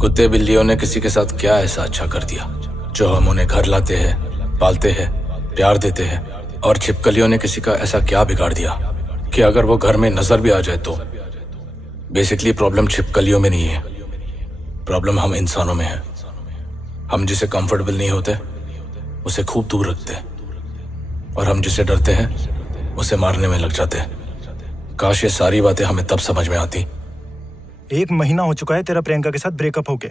कुत्ते बिल्लियों ने किसी के साथ क्या ऐसा अच्छा कर दिया जो हम उन्हें घर लाते हैं, पालते हैं, प्यार देते हैं, और छिपकलियों ने किसी का ऐसा क्या बिगाड़ दिया कि अगर वो घर में नजर भी आ जाए तो। बेसिकली प्रॉब्लम छिपकलियों में नहीं है, प्रॉब्लम हम इंसानों में है। हम जिसे कंफर्टेबल नहीं होते उसे खूब दूर रखते हैं, और हम जिसे डरते हैं उसे मारने में लग जाते हैं। काश ये सारी बातें हमें तब समझ में आती। 1 महीना हो चुका है तेरा प्रियंका के साथ ब्रेकअप होके।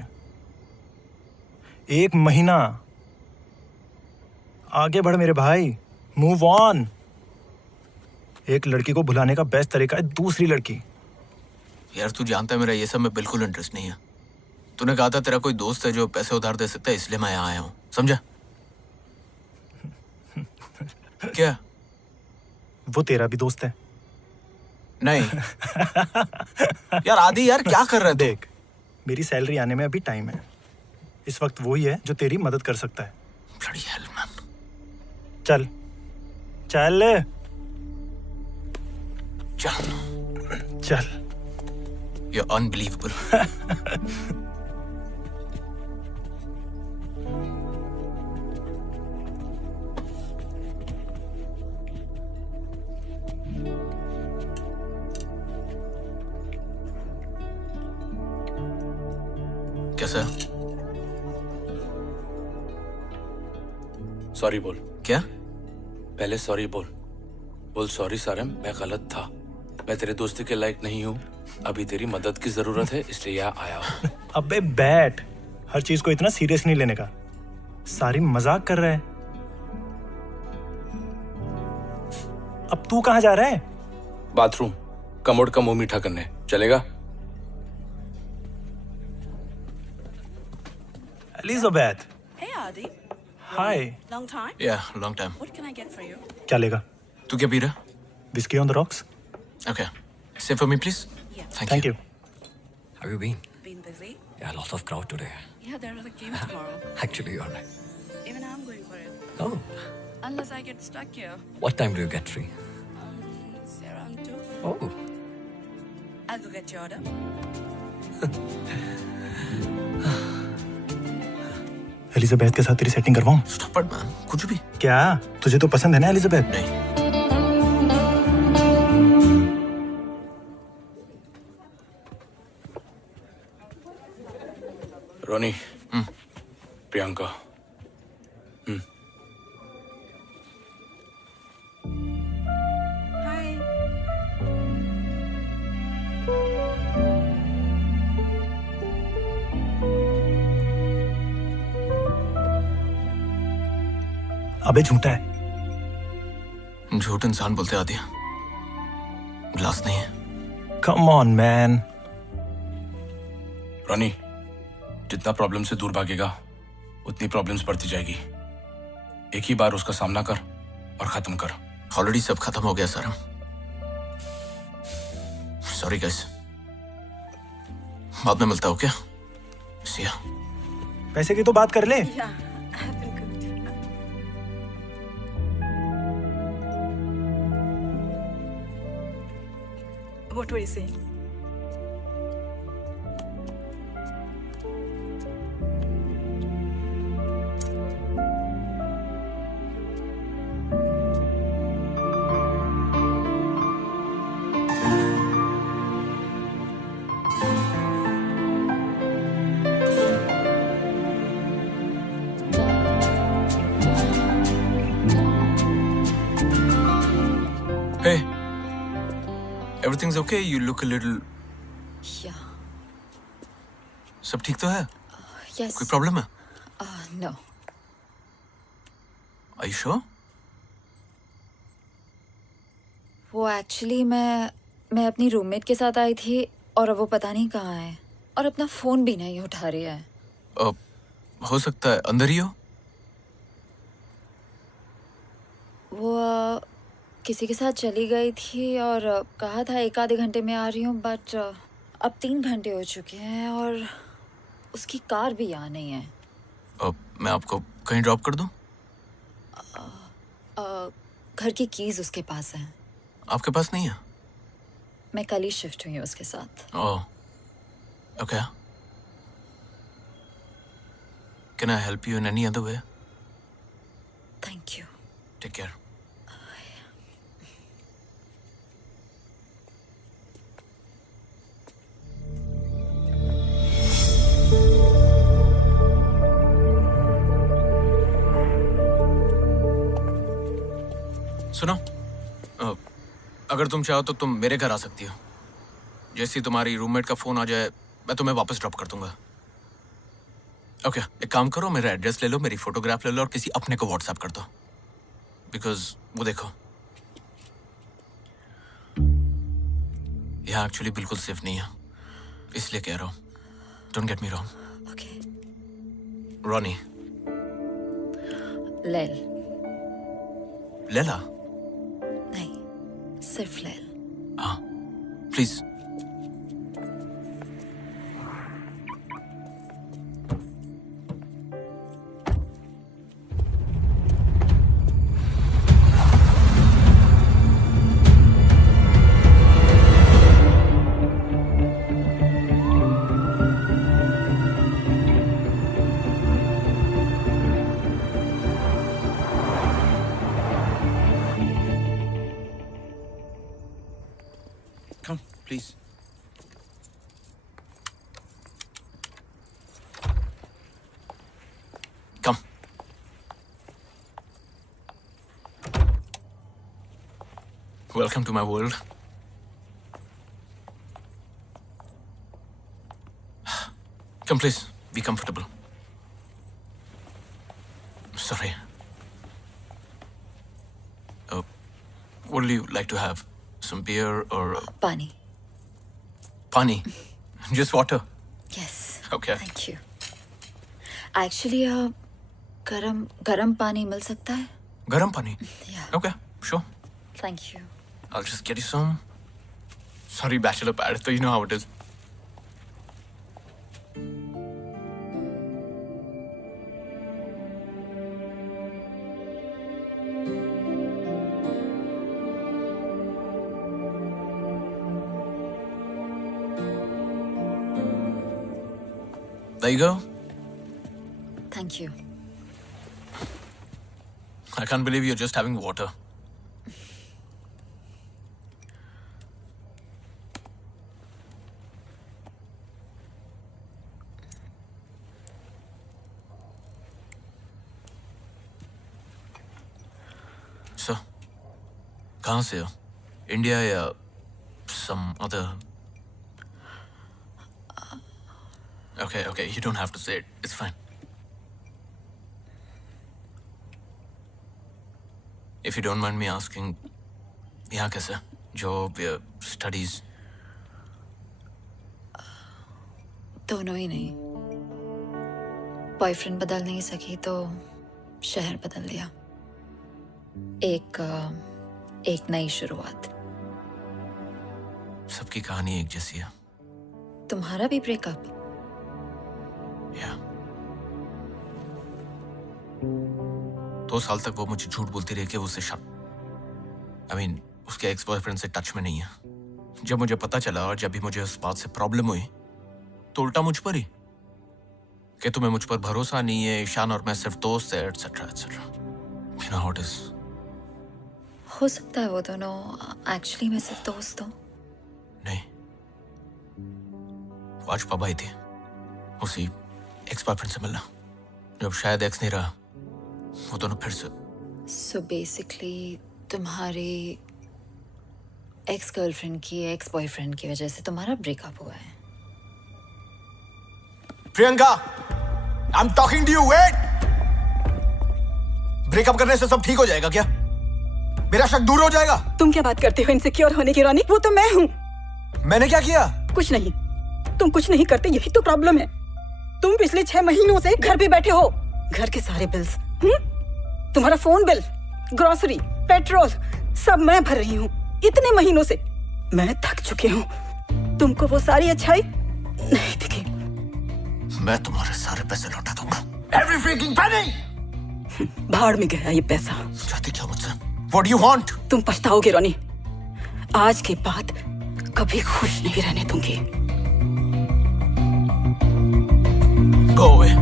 1 महीना। आगे बढ़ मेरे भाई, मूव ऑन। एक लड़की को भुलाने का बेस्ट तरीका है दूसरी लड़की। यार तू जानता है मेरा ये सब में बिल्कुल इंटरेस्ट नहीं है। तूने कहा था तेरा कोई दोस्त है जो पैसे उधार दे सकता है, इसलिए मैं यहाँ आया हूँ, समझा? क्या? वो तेरा भी दोस्त है? नहीं। यार आदि, यार क्या कर रहा है तू? देख, मेरी सैलरी आने में अभी टाइम है। इस वक्त वही है जो तेरी मदद कर सकता है। Bloody hell, man. चल चल चल। चल। You're unbelievable. कैसा? सॉरी बोल। क्या? पहले सॉरी बोल। बोल सॉरी सारम, मैं गलत था। मैं तेरे दोस्ती के लायक नहीं हूँ। अभी तेरी मदद की जरूरत है, इसलिए यहाँ आया हूँ। अबे बैठ, हर चीज को इतना सीरियस नहीं लेने का। सारी मजाक कर रहा है। अब तू कहाँ जा रहा है? बाथरूम, कमोड का मुंह मीठा करने। चलेगा? Elizabeth. Hey Adi. Hi. Long time? Yeah, long time. What can I get for you? क्या लेगा? तू क्या पी रहा? Whisky on the rocks. Okay. Save for me, please. Yeah. Thank you. Have you been? Been busy? Yeah, a lot of crowd today. Yeah, there is a game tomorrow. Actually, you're right. Even I'm going for it. Oh, Unless I get stuck here. what time do you get free? Say around 2. Oh, I'll go get your order. Elizabeth के साथ तेरी setting करवाऊं? Stop it, man. कुछ भी। क्या तुझे तो पसंद है ना एलिजाबेथ? नहीं। रोनी। प्रियंका। Hi. अबे झूठा है। झूठ इंसान बोलते आदि, ग्लास नहीं है। Come on man. रोनी, जितना प्रॉब्लम से दूर भागेगा उतनी प्रॉब्लम्स बढ़ती जाएगी। एक ही बार उसका सामना कर और खत्म कर। ऑलरेडी सब खत्म हो गया सर। सॉरी गाइस, बाद में मिलता हो क्या? सिया। पैसे की तो बात कर ले। Yeah, I've been good. What were you saying? Hey, everything's okay? You look a little. Yeah. सब ठीक तो है? Yes. कोई प्रॉब्लम है? No. Are you sure? वो एक्चुअली मैं अपनी रूममेट के साथ आई थी और अब वो पता नहीं कहाँ है और अपना फोन भी नहीं उठा रही है। हो सकता है अंदर ही हो। वो किसी के साथ चली गई थी और कहा था 1 आधे घंटे में आ रही हूँ, बट अब 3 घंटे हो चुके हैं और उसकी कार भी यहाँ नहीं है। मैं आपको कहीं ड्रॉप कर दूं? घर की कीज उसके पास है। आपके पास नहीं है? मैं कल ही शिफ्ट हुई हूँ उसके साथ। Oh, okay. Can I help you in any other way? Thank you. Take care. सुनो, अगर तुम चाहो तो तुम मेरे घर आ सकती हो। जैसे ही तुम्हारी रूममेट का फोन आ जाए मैं तुम्हें वापस ड्रॉप कर दूंगा। ओके, एक काम करो, मेरा एड्रेस ले लो, मेरी फोटोग्राफ ले लो और किसी अपने को व्हाट्सएप कर दो। बिकॉज वो देखो, यहाँ एक्चुअली बिल्कुल सेफ नहीं है, इसलिए कह रहा हूँ। Don't get me wrong. Okay. Ronnie. लेल। लेला। नहीं, सिर्फ लेल। हाँ, please. Come, please. Come. Welcome to my world. Come, please. Be comfortable. Sorry. What do you like to have? Some beer or पानी। pani? Just water. Yes. Okay. Thank you. Actually गरम पानी मिल सकता है? Garam pani. या। Okay, sure. Thank you. I'll just get you some. Sorry, bachelor pad. So you know how it is. There you go. Thank you. I can't believe you're just having water. So, कहाँ से हो? India या some other? Okay, you don't have to say it. It's fine. If you don't mind me asking, यहाँ कैसे? Job या studies? दोनों ही नहीं। Boyfriend बदल नहीं सकी तो शहर बदल दिया। एक नई शुरुआत। सबकी कहानी एक जैसी है। तुम्हारा भी ब्रेकअप? या 2 साल तक वो मुझे झूठ बोलती रही कि वो उससे उसके एक्स बॉयफ्रेंड से टच में नहीं है। जब मुझे पता चला और जब भी मुझे उस बात से प्रॉब्लम हुई तो उल्टा मुझ पर ही कि तुम्हें मुझ पर भरोसा नहीं है, ईशान और मैं सिर्फ दोस्त है, etcetera etcetera. You know how it is. हो सकता है वो दोनों एक्चुअली मैं सिर्फ दोस्त हूँ। नहीं, आज पापा आई थी उसी एक्स बॉयफ्रेंड से मिलना। जब शायद एक्स नहीं रहा वो दोनों फिर से। सो बेसिकली तुम्हारी एक्स गर्लफ्रेंड की एक्स बॉयफ्रेंड की वजह से तुम्हारा ब्रेकअप हुआ है। Priyanka, I am talking to you. Wait. Breakup करने से सब ठीक हो जाएगा क्या? मेरा शक दूर हो जाएगा? तुम क्या बात करते हो इनसिक्योर होने की रोनी? वो तो मैं हूँ। मैंने क्या किया? कुछ नहीं। तुम कुछ नहीं करते, यही तो प्रॉब्लम है। तुम पिछले 6 महीनों से घर पे बैठे हो। घर के सारे बिल्स, तुम्हारा फोन बिल, ग्रोसरी, पेट्रोल, सब मैं भर रही हूँ इतने महीनों से। मैं थक चुकी हूँ। तुमको वो सारी अच्छाई नहीं दिखी। मैं तुम्हारे सारे पैसे लौटा दूंगा। Every freaking penny! भाड़ में गया ये पैसा। चाहती क्या मुझसे? What do you want? तुम पछताओगे रोनी। आज के बाद कभी खुश नहीं रहने दूंगी। Go away.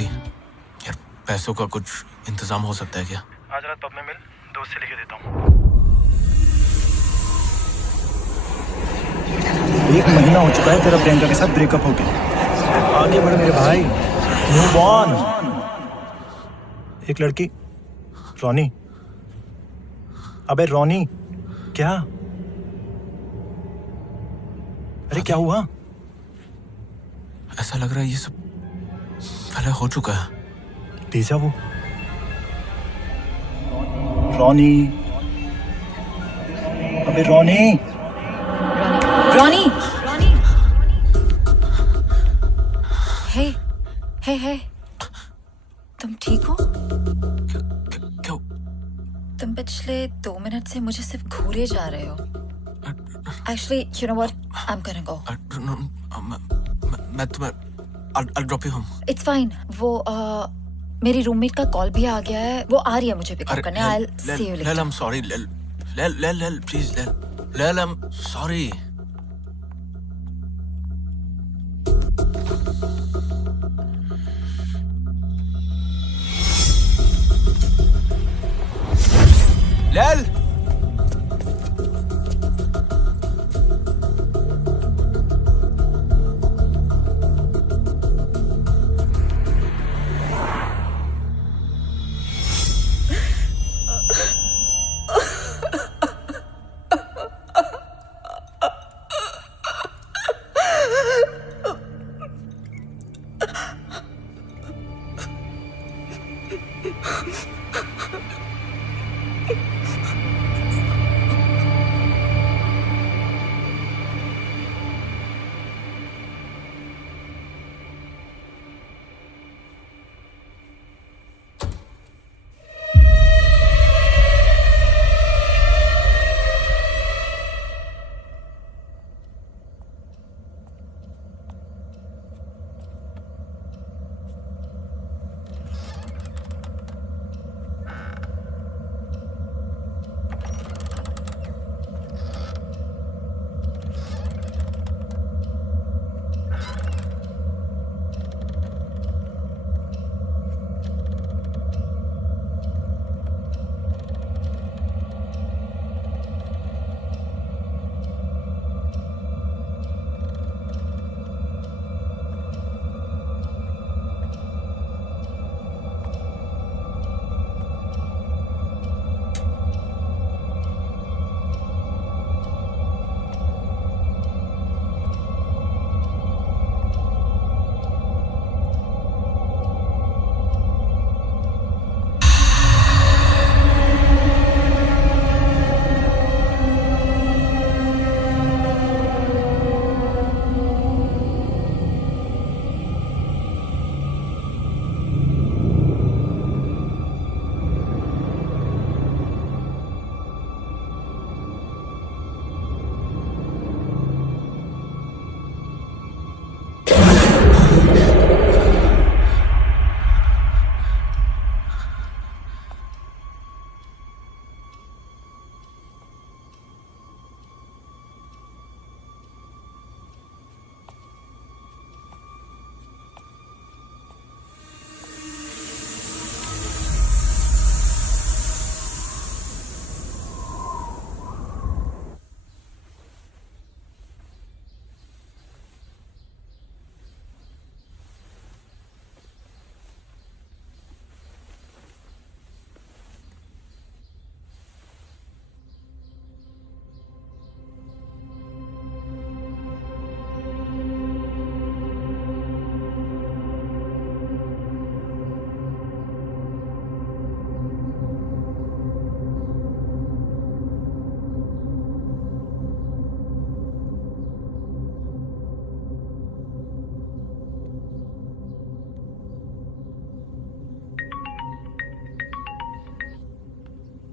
चांदी यार, पैसों का कुछ इंतजाम हो सकता है क्या? आज रात पब में मिल, दोस्त से लिखे देता हूँ। 1 महीना हो चुका है तेरा प्रियंका के साथ ब्रेकअप हो गया। आगे बढ़ मेरे भाई, मूव ऑन। एक लड़की, रोनी। अबे रोनी, क्या? अरे क्या हुआ? ऐसा लग रहा है ये सब पहले हो चुका है। डेजा वो। रोनी, अबे रोनी। रॉनी, हे हे हे, तुम ठीक हो? क्यों? तुम पिछले 2 मिनट से मुझे सिर्फ घूरे जा रहे हो। Actually, you know what? I'm gonna go. मैं तुम्हें I'll drop you home. It's fine. वो मेरी रूममेट का कॉल भी आ गया है, वो आ रही है मुझे पिकअप करने। I'll see you later. I'm sorry. Lel, please, Lel, I'm sorry. Lel!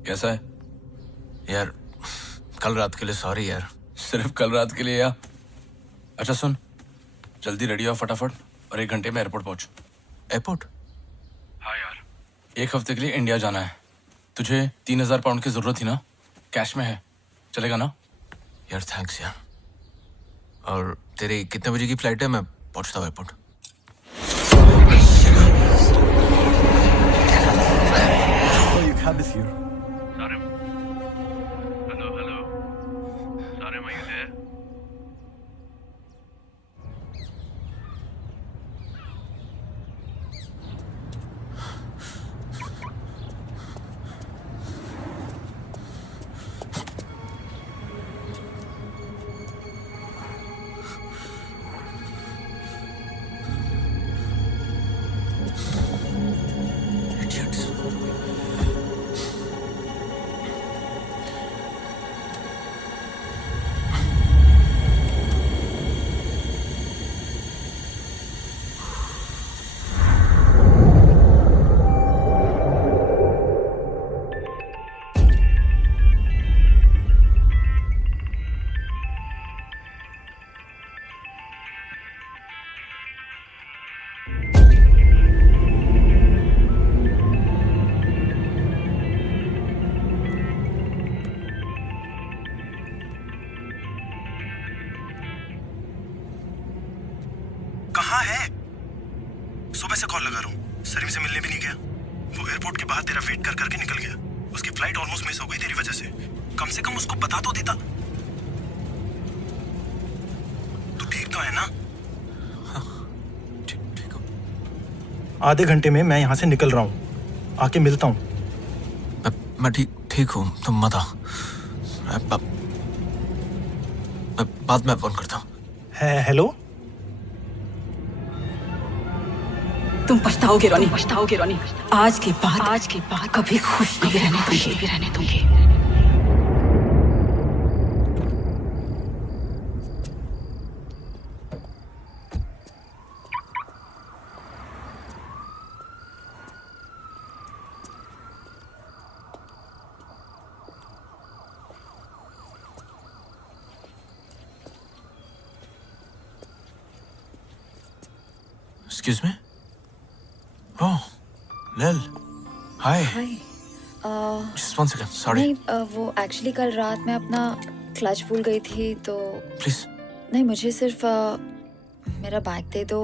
कैसा है? यार कल रात के लिए सॉरी यार। सिर्फ कल रात के लिए या? अच्छा सुन, जल्दी रेडी हो फटाफट और 1 घंटे में एयरपोर्ट पहुंच। एयरपोर्ट? हाँ यार, 1 हफ्ते के लिए इंडिया जाना है। तुझे 3000 पाउंड की जरूरत थी ना? कैश में है, चलेगा ना? यार थैंक्स यार। और तेरी कितने बजे की फ्लाइट है? मैं पहुंचता हूँ एयरपोर्ट। सुबह से कॉल लगा रहा हूँ, सरीम से मिलने भी नहीं गया। वो एयरपोर्ट के बाहर तेरा वेट कर करके निकल गया। उसकी फ्लाइट ऑलमोस्ट मिस हो गई तेरी वजह से। कम से कम उसको बता तो देता। तू ठीक तो है ना? ठीक ठीक हो। आधे घंटे में मैं यहाँ से निकल रहा हूँ, आके मिलता हूँ। मैं ठीक हूँ, तुम मत आओ। मैं बाद में फोन करता हूँ। हेलो। तुम पछताओगे रोनी। आज के बाद कभी खुश नहीं रहने दूंगी। Excuse me? Oh, Lil. Hi. हाय। Just 1 second. Sorry. नहीं, वो एक्चुअली कल रात मैं अपना क्लच भूल गई थी तो Please. नहीं, मुझे सिर्फ मेरा बैग दे दो।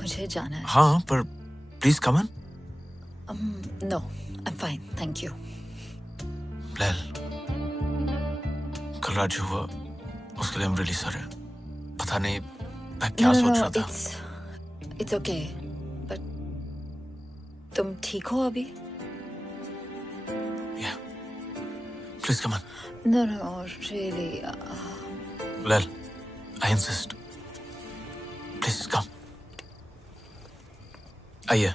मुझे जाना है। हाँ, पर please come in. No, I am fine, thank you. Lil. कल रात जो हुआ, उसके लिए I'm really sorry. पता नहीं मैं क्या सोच रहा था। इट्स ओके, बट तुम ठीक हो अभी? Yeah. Please come in. No really. Lil, I insist. Please come. आइए।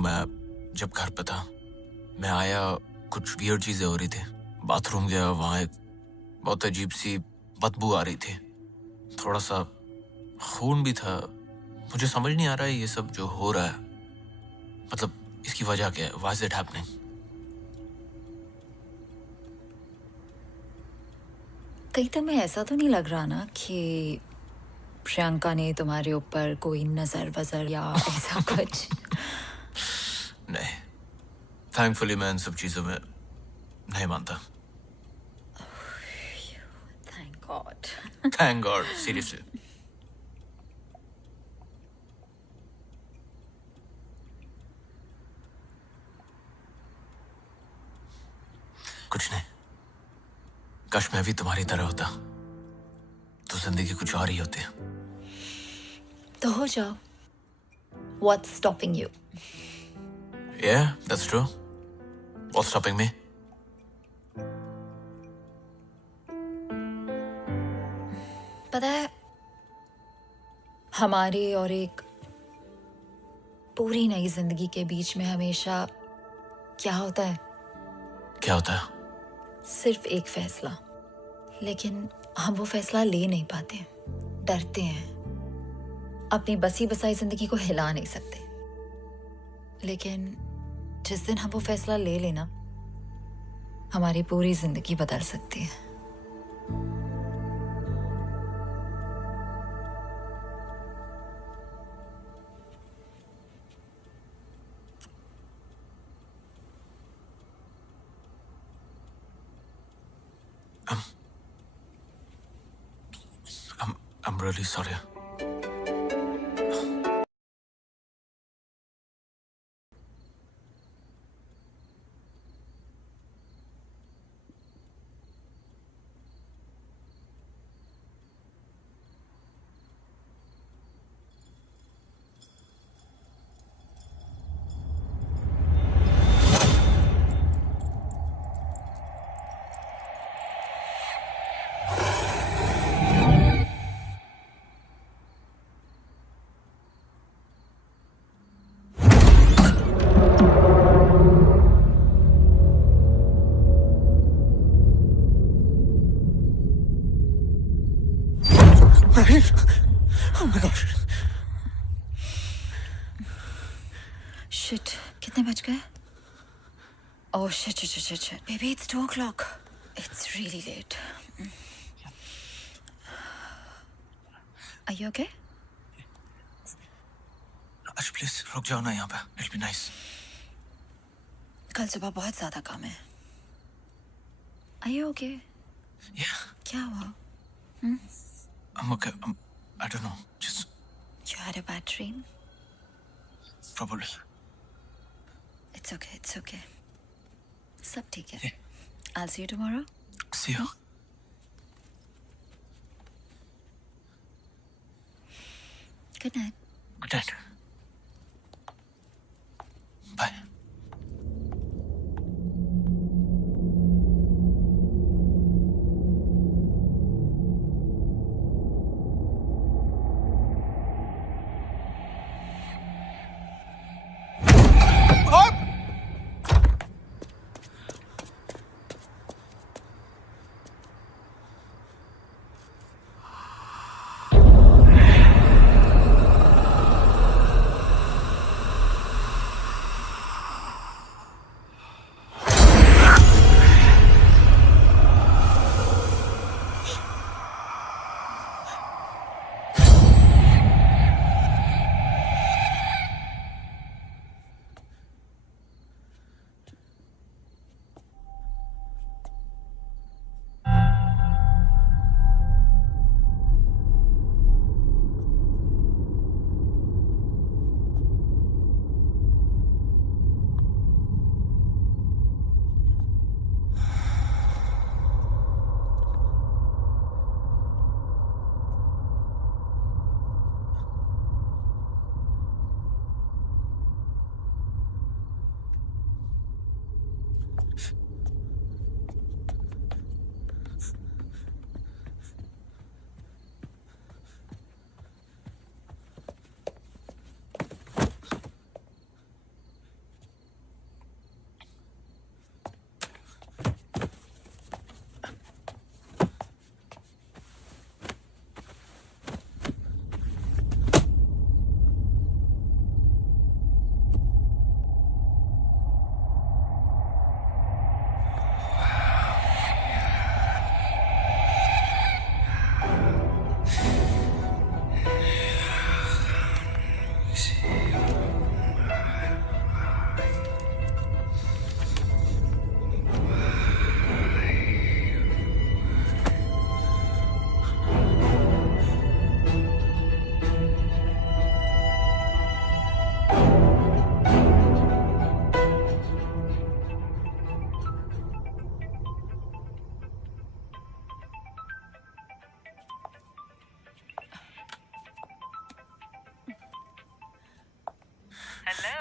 मैं जब घर पे था, मैं आया, कुछ वियर्ड चीजें हो रही थी। बाथरूम गया, वहां एक बहुत अजीब सी बदबू आ रही थी, थोड़ा सा खून भी था। मुझे समझ नहीं आ रहा है ये सब जो हो रहा है, मतलब इसकी वजह क्या है? Why is it happening? कहीं तुम्हें ऐसा तो नहीं लग रहा ना कि प्रियंका ने तुम्हारे ऊपर कोई नजर वजर या ऐसा कुछ? नहीं, थैंकफुली मैं इन सब चीजों में नहीं मानता। Thank God. Thank God, seriously. कुछ नहीं, काश मैं भी तुम्हारी तरह होता तो जिंदगी कुछ और ही होती। तो हो जाओ। What's stopping you? Yeah, that's true. What's stopping me? पता है, हमारी और एक पूरी नई जिंदगी के बीच में हमेशा क्या होता है? क्या होता है? सिर्फ एक फैसला, लेकिन हम वो फैसला ले नहीं पाते, डरते हैं, अपनी बसी बसाई जिंदगी को हिला नहीं सकते। लेकिन जिस दिन हम वो फैसला ले लेना, हमारी पूरी जिंदगी बदल सकती है। I'm really sorry. Oh my gosh. Shit, कितने बज गए? Oh shit. Baby, it's 2 o'clock. It's really late. Are you okay? Ash, please रुक जाओ ना यहाँ पे. It'll be nice. कल सुबह बहुत ज्यादा काम है। Are you okay? Yeah, क्या हुआ? I'm okay. I don't know. Just You had a bad dream? probably. It's okay, it's okay. सब ठीक है। I'll see you tomorrow. See you. Good night. Good night. Bye.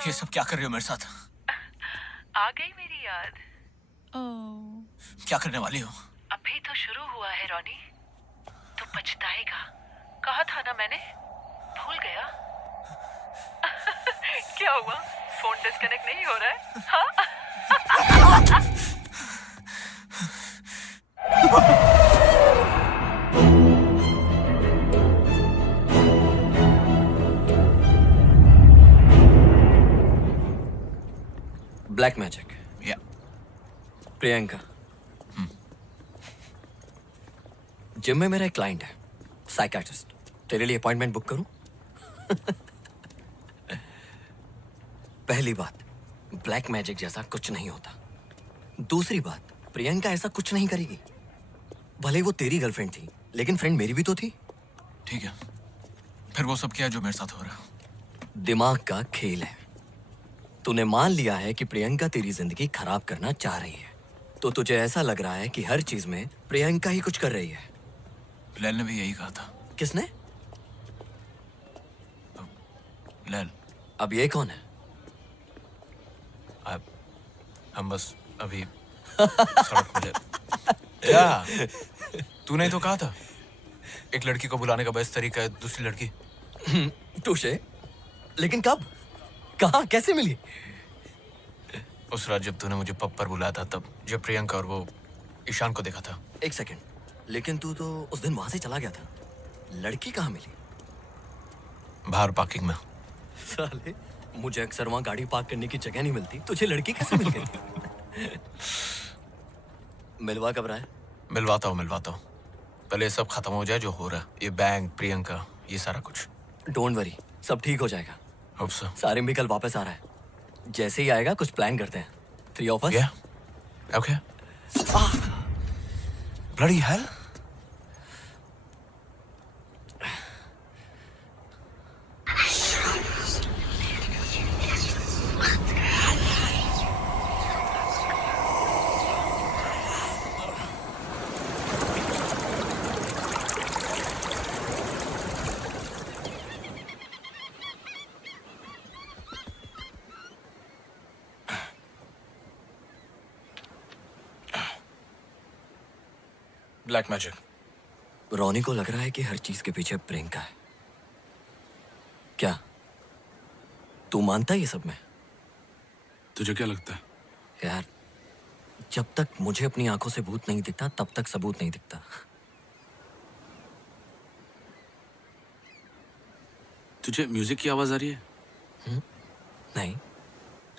ये सब क्या कर रही हो मेरे साथ? आ गई मेरी याद। क्या करने वाली हो? अभी तो शुरू हुआ है रॉनी, तो पछताएगा। कहा था ना मैंने, भूल गया? क्या हुआ, फोन डिस्कनेक्ट नहीं हो रहा है? हाँ? Black magic. या प्रियंका, जिम में मेरा एक क्लाइंट है, साइकियाट्रिस्ट। तेरे लिए अपॉइंटमेंट बुक करूं? पहली बात, ब्लैक मैजिक जैसा कुछ नहीं होता। दूसरी बात, प्रियंका ऐसा कुछ नहीं करेगी। भले वो तेरी गर्लफ्रेंड थी, लेकिन फ्रेंड मेरी भी तो थी। ठीक है, फिर वो सब क्या है जो मेरे साथ हो रहा है? दिमाग का खेल है। तूने मान लिया है कि प्रियंका तेरी जिंदगी खराब करना चाह रही है, तो तुझे ऐसा लग रहा है कि हर चीज में प्रियंका ही कुछ कर रही है। लैल ने भी यही कहा था। किसने? लैल। अब ये कौन है? हम बस अभी सड़क मिले। क्या? तूने ही तो कहा था एक लड़की को बुलाने का बेस्ट तरीका है दूसरी लड़की। टूशे, लेकिन कब, कहाँ, कैसे मिली? उस रात जब तूने मुझे पब पर बुलाया था, तब जब प्रियंका और वो ईशान को देखा था। एक सेकंड, लेकिन तू तो उस दिन वहां से चला गया था। लड़की कहाँ मिली? बाहर पार्किंग में। साले, मुझे अक्सर वहां गाड़ी पार्क करने की जगह नहीं मिलती, तुझे लड़की कैसे मिल गई? मिलवा कब रहा है? मिलवाता हूँ। पहले ये सब खत्म हो जाए जो हो रहा है, ये बैंक, प्रियंका, ये सारा कुछ। डोंट वरी, सब ठीक हो जाएगा। Hope so. सारिम भी कल वापस आ रहा है। जैसे ही आएगा कुछ प्लान करते हैं। 3 of us? Yeah. Okay. Bloody hell. Black magic. Ronnie को लग रहा है कि हर चीज के पीछे प्रियंका है। क्या तू मानता है ये सब में? तुझे क्या लगता है? यार, जब तक मुझे अपनी आंखों से भूत नहीं दिखता तब तक सबूत नहीं दिखता। तुझे म्यूजिक की आवाज आ रही है? नहीं।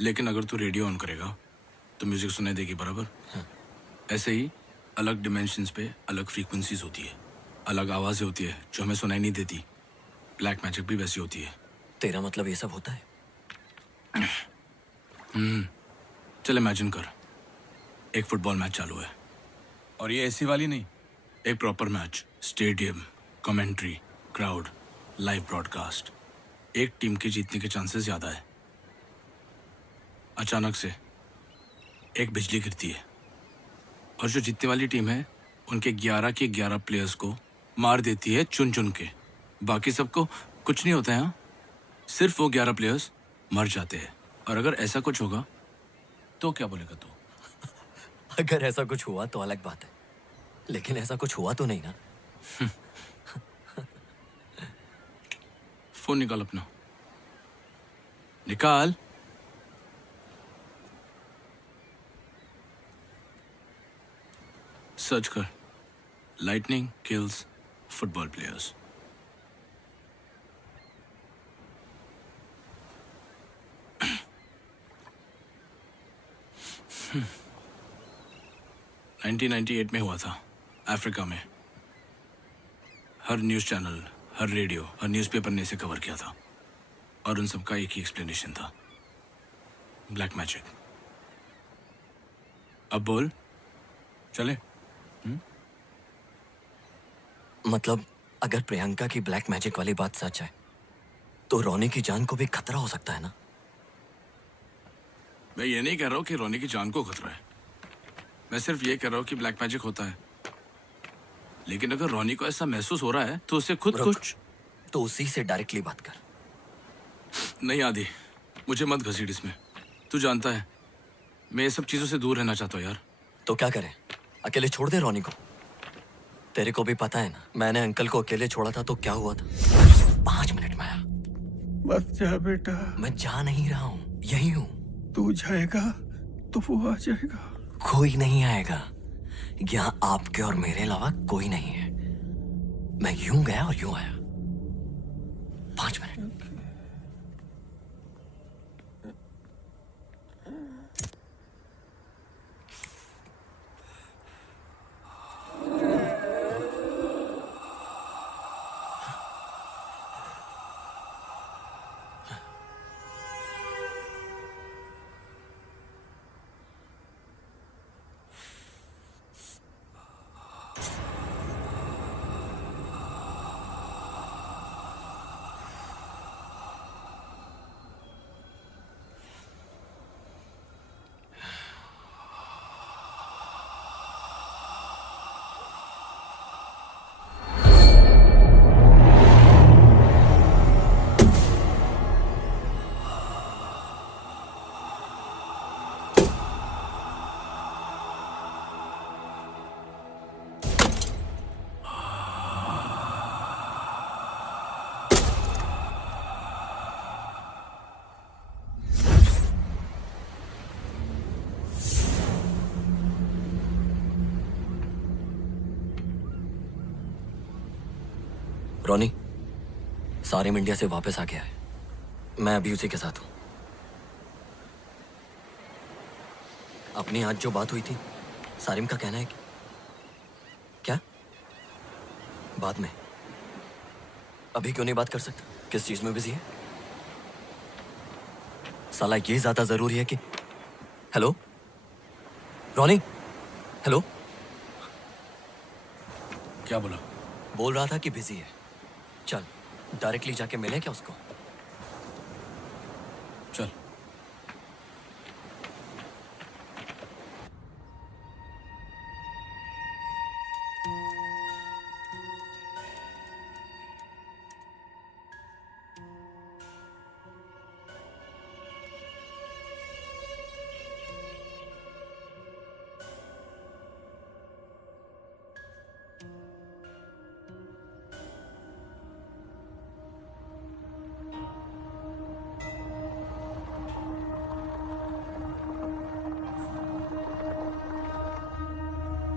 लेकिन अगर तू रेडियो ऑन करेगा तो म्यूजिक सुनाई देगी, बराबर? ऐसे ही अलग डिमेंशंस पे अलग फ्रीक्वेंसीज होती है, अलग आवाजें होती है जो हमें सुनाई नहीं देती। ब्लैक मैजिक भी वैसी होती है। तेरा मतलब ये सब होता है? चल इमेजिन कर, एक फुटबॉल मैच चालू है, और ये ऐसी वाली नहीं, एक proper match, stadium, commentary, crowd, live broadcast. एक टीम के जीतने के चांसेस ज़्यादा है। अचानक से एक बिजली गिरती है और जो जीतने वाली टीम है उनके 11 के 11 प्लेयर्स को मार देती है चुन चुन के। बाकी सबको कुछ नहीं होता है, हाँ? सिर्फ वो 11 प्लेयर्स मर जाते हैं। और अगर ऐसा कुछ होगा तो क्या बोलेगा तू? अगर ऐसा कुछ हुआ तो अलग बात है, लेकिन ऐसा कुछ हुआ तो नहीं ना। फोन निकाल अपना, निकाल। सर्च कर, lightning kills football players. Hmm. 1998 में हुआ था, अफ्रीका में। हर न्यूज़ चैनल, हर रेडियो, हर न्यूज़पेपर ने इसे कवर किया था, और उन सबका एक ही एक्सप्लेनेशन था, ब्लैक मैजिक। अब बोल, चले? मतलब अगर प्रियंका की ब्लैक मैजिक वाली बात सच है तो रोनी की जान को भी खतरा हो सकता है ना? मैं ये नहीं कह रहा हूँ कि रोनी की जान को खतरा है, मैं सिर्फ ये कह रहा हूँ कि ब्लैक मैजिक होता है। लेकिन अगर रोनी को ऐसा महसूस हो रहा है तो उसे खुद कुछ तो उसी से डायरेक्टली बात कर। नहीं आदि, मुझे मत घसीट इसमें। तू जानता है मैं ये सब चीजों से दूर रहना चाहता हूँ यार। तो क्या करें, अकेले छोड़ दे रोनी को? तेरे को भी पता है ना, मैंने अंकल को अकेले छोड़ा था तो क्या हुआ था। 5 मिनट में आया। मत जा बेटा, मैं जा नहीं रहा हूँ, यही हूँ। तू जाएगा तो वो आ जाएगा। कोई नहीं आएगा यहाँ, आपके और मेरे अलावा कोई नहीं है। मैं यूं गया और यूं आया। 5 मिनट। रोनी सारिम इंडिया से वापस आ गया है, मैं अभी उसी के साथ हूं। अपनी आज जो बात हुई थी, सारिम का कहना है कि क्या बाद में, अभी क्यों नहीं बात कर सकता? किस चीज में बिजी है? साला ये ज्यादा जरूरी है कि हेलो रॉनी, हेलो। क्या बोला? बोल रहा था कि बिजी है। चल डायरेक्टली जाके मिले क्या उसको? चल।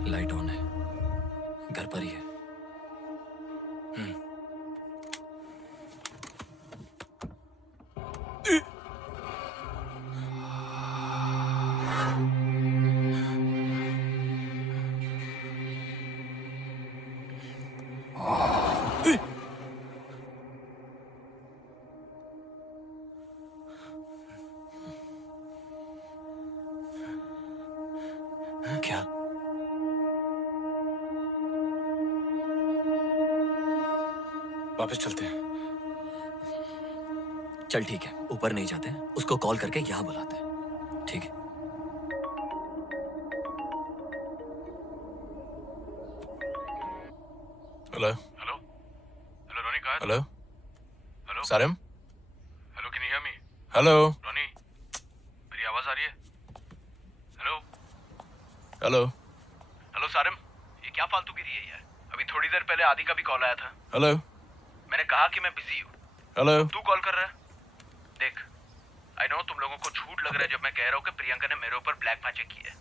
लाइट ऑन है, घर पर ही है। क्या? वापस चलते हैं। चल ठीक है, ऊपर नहीं जाते, उसको कॉल करके यहाँ बुलाते हैं। ठीक है। हेलो। हेलो हेलो रोनी, कहाँ है? Hello. Hello Sarim. Hello, can you hear me? Hello. Ronnie, मेरी आवाज आ रही है? Hello hello. हेलो सारिम, ये क्या फालतूगिरी है यार? अभी थोड़ी देर पहले आदि का भी कॉल आया था। हेलो। मैंने कहा कि मैं बिजी हूँ, हेलो। तू कॉल कर रहा है। देख, आई नो तुम लोगों को झूठ लग रहा है जब मैं कह रहा हूँ कि प्रियंका ने मेरे ऊपर ब्लैक मैजिक किया है।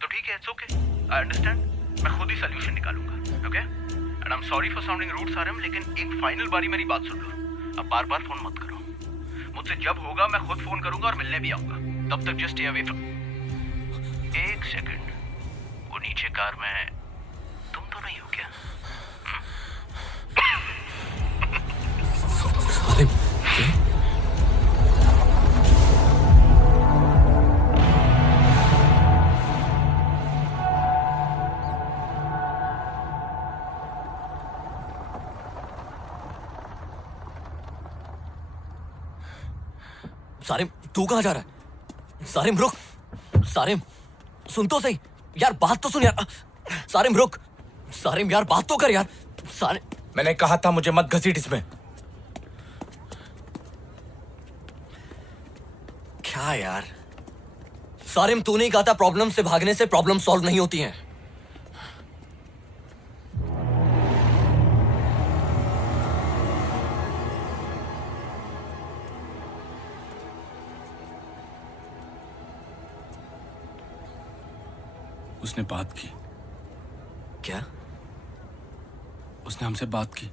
तो ठीक है, इट्स ओके, आई अंडरस्टैंड। मैं खुद ही सोल्यूशन निकालूंगा, okay? And I am sorry for sounding rude Sarim, लेकिन एक फाइनल बारी मेरी बात सुन लो। अब बार बार फोन मत करो। मुझसे जब होगा मैं खुद फोन करूंगा और मिलने भी आऊंगा। तब तक जस्ट स्टे अवे फ्रॉम। एक सेकंड, वो नीचे कार में है, तुम तो नहीं हो क्या? सारिम, सारिम तू कहाँ जा रहा है? सारिम रुक, सारिम सुन तो सही यार, बात तो सुन यार। सारिम रुक, सारिम यार बात तो कर यार। सारिम, मैंने कहा था मुझे मत घसीट इसमें। क्या यार? सारिम तू नहीं कहा था प्रॉब्लम से भागने से प्रॉब्लम सॉल्व नहीं होती हैं। उसने बात की। क्या? उसने हमसे बात की।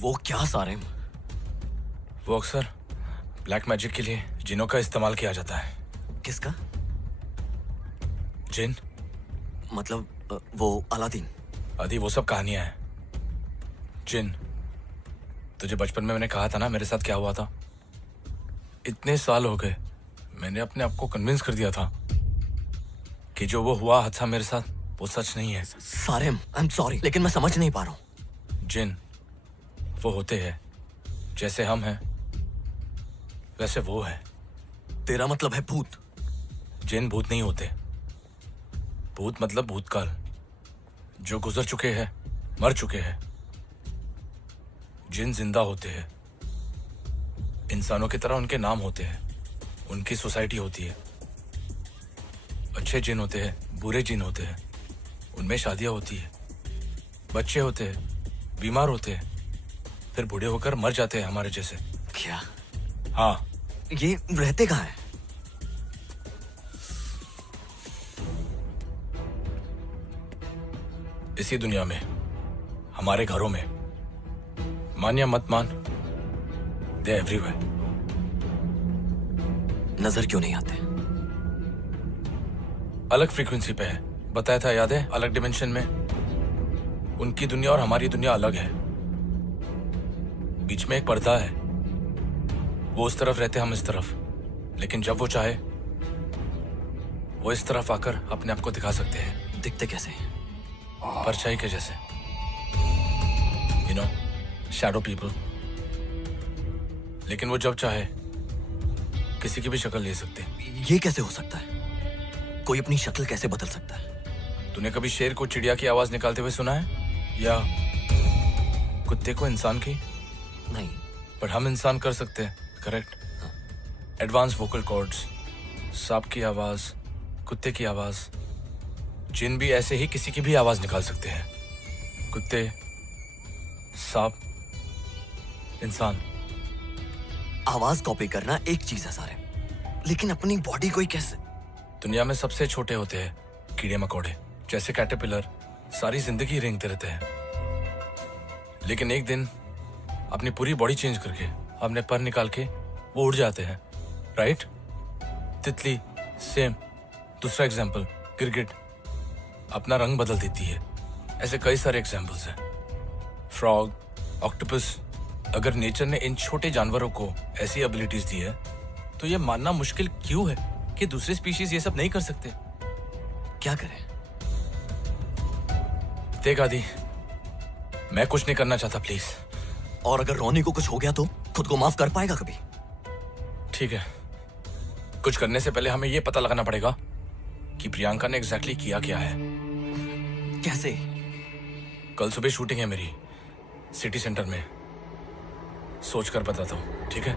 वो क्या सारिम? वो अक्सर ब्लैक मैजिक के लिए जिनों का इस्तेमाल किया जाता है। किसका? जिन। मतलब वो अलादीन? आदि वो सब कहानियां हैं। जिन, तुझे बचपन में मैंने कहा था ना मेरे साथ क्या हुआ था। इतने साल हो गए, मैंने अपने आप को कन्विंस कर दिया था कि जो वो हुआ हादसा मेरे साथ वो सच नहीं है। सारिम आई एम सॉरी, लेकिन मैं समझ नहीं पा रहा हूँ। जिन वो होते हैं जैसे हम हैं वैसे वो है। तेरा मतलब है भूत? जिन भूत नहीं होते। भूत मतलब भूतकाल, जो गुजर चुके हैं, मर चुके हैं। जिन जिंदा होते हैं, इंसानों की तरह उनके नाम होते हैं, उनकी सोसाइटी होती है। अच्छे जिन होते हैं, बुरे जिन होते हैं, उनमें शादियां होती है, बच्चे होते हैं, बीमार होते हैं, फिर बूढ़े होकर मर जाते हैं हमारे जैसे। क्या? हाँ। ये रहते कहाँ हैं? इसी दुनिया में, हमारे घरों में। मान या मत मान, दे एवरीवेयर। नजर क्यों नहीं आते? अलग फ्रीक्वेंसी पे है, बताया था याद है? अलग डिमेंशन में। उनकी दुनिया और हमारी दुनिया अलग है। बीच में एक पर्दा है, वो उस तरफ रहते हम इस तरफ, लेकिन जब वो चाहे वो इस तरफ आकर अपने आप को दिखा सकते हैं, दिखते कैसे? परछाई के जैसे, यू नो, शैडो पीपल। लेकिन वो जब चाहे किसी की भी शक्ल ले सकते हैं। ये कैसे हो सकता है? कोई अपनी शक्ल कैसे बदल सकता है? तूने कभी शेर को चिड़िया की आवाज निकालते हुए सुना है, या कुत्ते को इंसान की? नहीं। पर हम इंसान कर सकते हैं, करेक्ट? एडवांस वोकल कॉर्ड्स, सांप की आवाज, कुत्ते की आवाज, जिन भी ऐसे ही किसी की भी आवाज निकाल सकते हैं। कुत्ते, सांप, इंसान। आवाज कॉपी करना एक चीज है सारे, लेकिन अपनी बॉडी को ही कैसे? दुनिया में सबसे छोटे होते हैं कीड़े मकोड़े, जैसे कैटरपिलर, सारी जिंदगी रेंगते रहते हैं। लेकिन एक दिन अपनी पूरी बॉडी चेंज करके अपने पर निकाल के वो उड़ जाते हैं, राइट? तितली सेम। दूसरा एग्जाम्पल, गिरगिट अपना रंग बदल देती है। ऐसे कई सारे एग्जाम्पल्स हैं। Frog, octopus. अगर नेचर ने इन छोटे जानवरों को ऐसी एबिलिटीज दी है, तो ये मानना मुश्किल क्यों है कि दूसरे स्पीशीज ये सब नहीं कर सकते? क्या करें? देख आदि, मैं कुछ नहीं करना चाहता, प्लीज। और अगर रोनी को कुछ हो गया तो खुद को माफ कर पाएगा कभी? ठीक है, कुछ करने से पहले हमें ये पता लगाना पड़ेगा कि प्रियंका ने एग्जैक्टली किया क्या है। कैसे? कल सुबह शूटिंग है मेरी, सिटी सेंटर में। सोचकर बताता हूँ, ठीक है?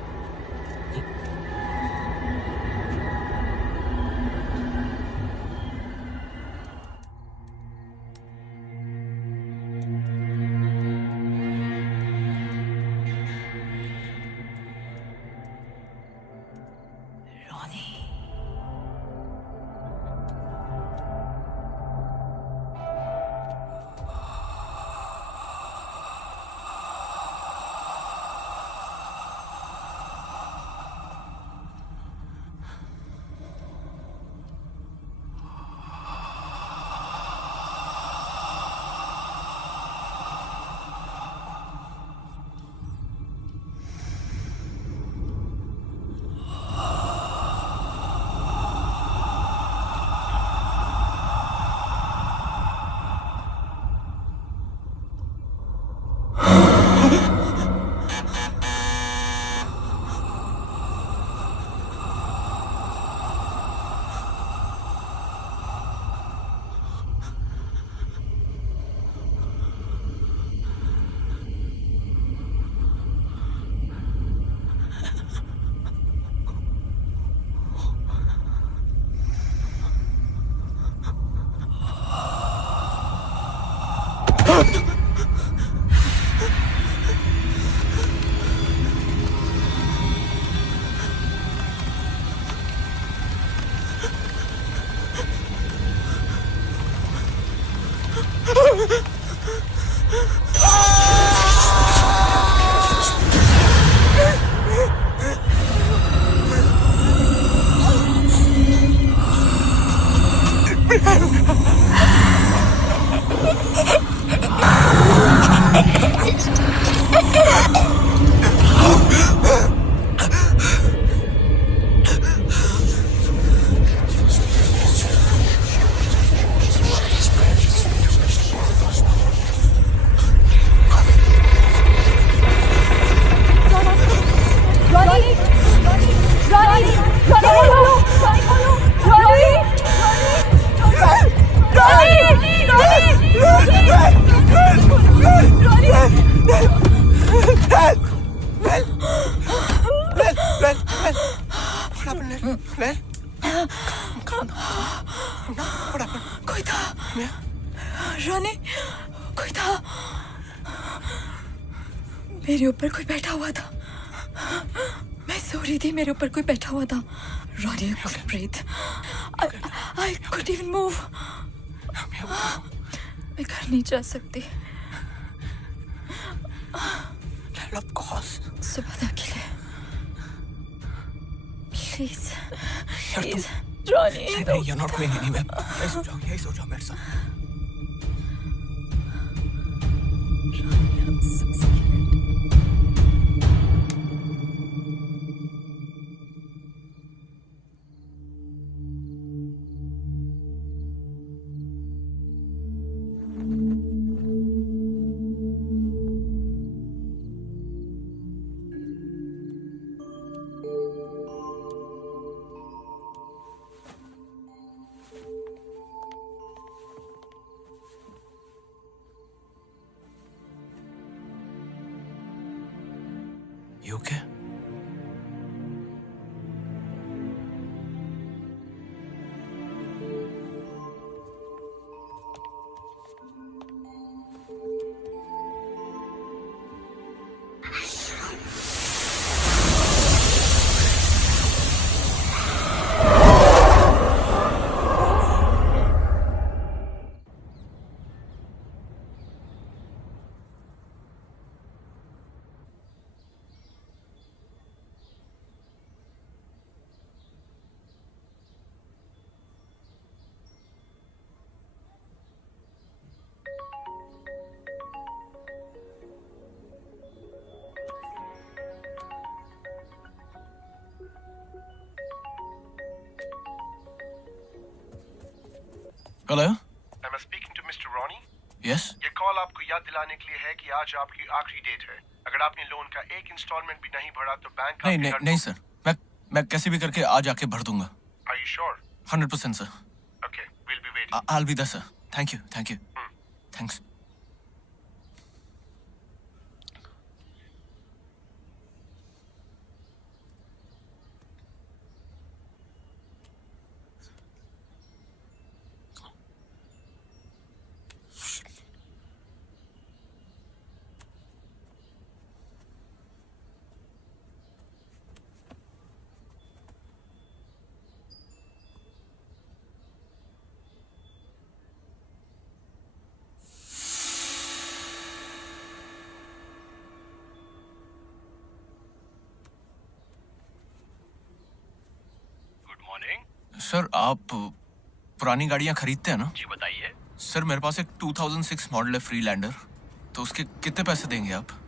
कोई था रानी, कोई था मेरे ऊपर, कोई बैठा हुआ था। मैं सो रही थी, मेरे ऊपर कोई बैठा हुआ था। रानी, I couldn't breathe. I couldn't even move. मैं घर नहीं जा सकती। Of course. सुबह तक के लिए प्लीज यार प्लीज रानी, नहीं, you're not going anywhere. यही सो जाओ मेरे साथ। I'm so scared. you okay? Hello? Am I speaking to Mr. Ronnie? Yes? ये कॉल आपको याद दिलाने के लिए है कि आज आपकी आखिरी डेट है। अगर आपने लोन का एक इंस्टॉलमेंट भी नहीं भरा तो बैंक नहीं नहीं नहीं सर, मैं कैसे भी करके आज आके भर दूंगा। Are you sure? 100% sir. Okay, we'll be waiting. I'll be there sir। Thank you thanks. Good morning. Sir आप पुरानी गाड़ियां खरीदते हैं ना? जी बताइए। सर मेरे पास एक 2006 मॉडल है फ्रीलैंडर, तो उसके कितने पैसे देंगे आप?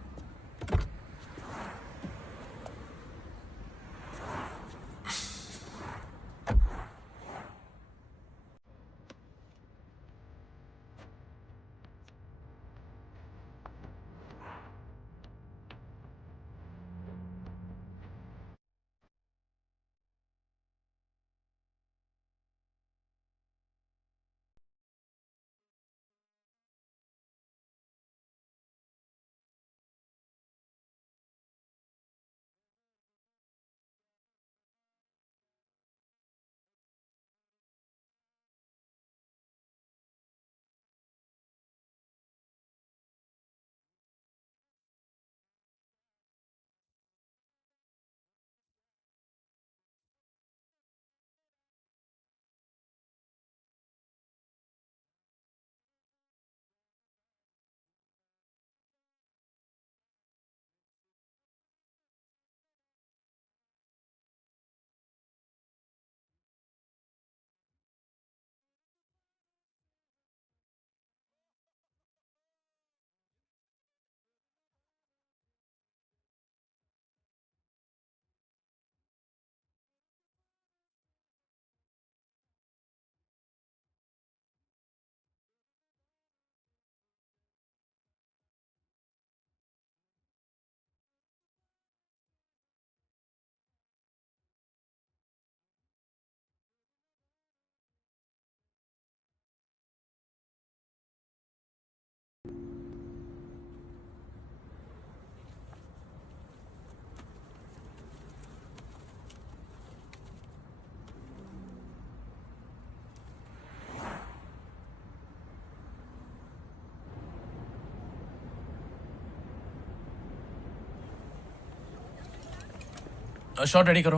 शॉट रेडी करो।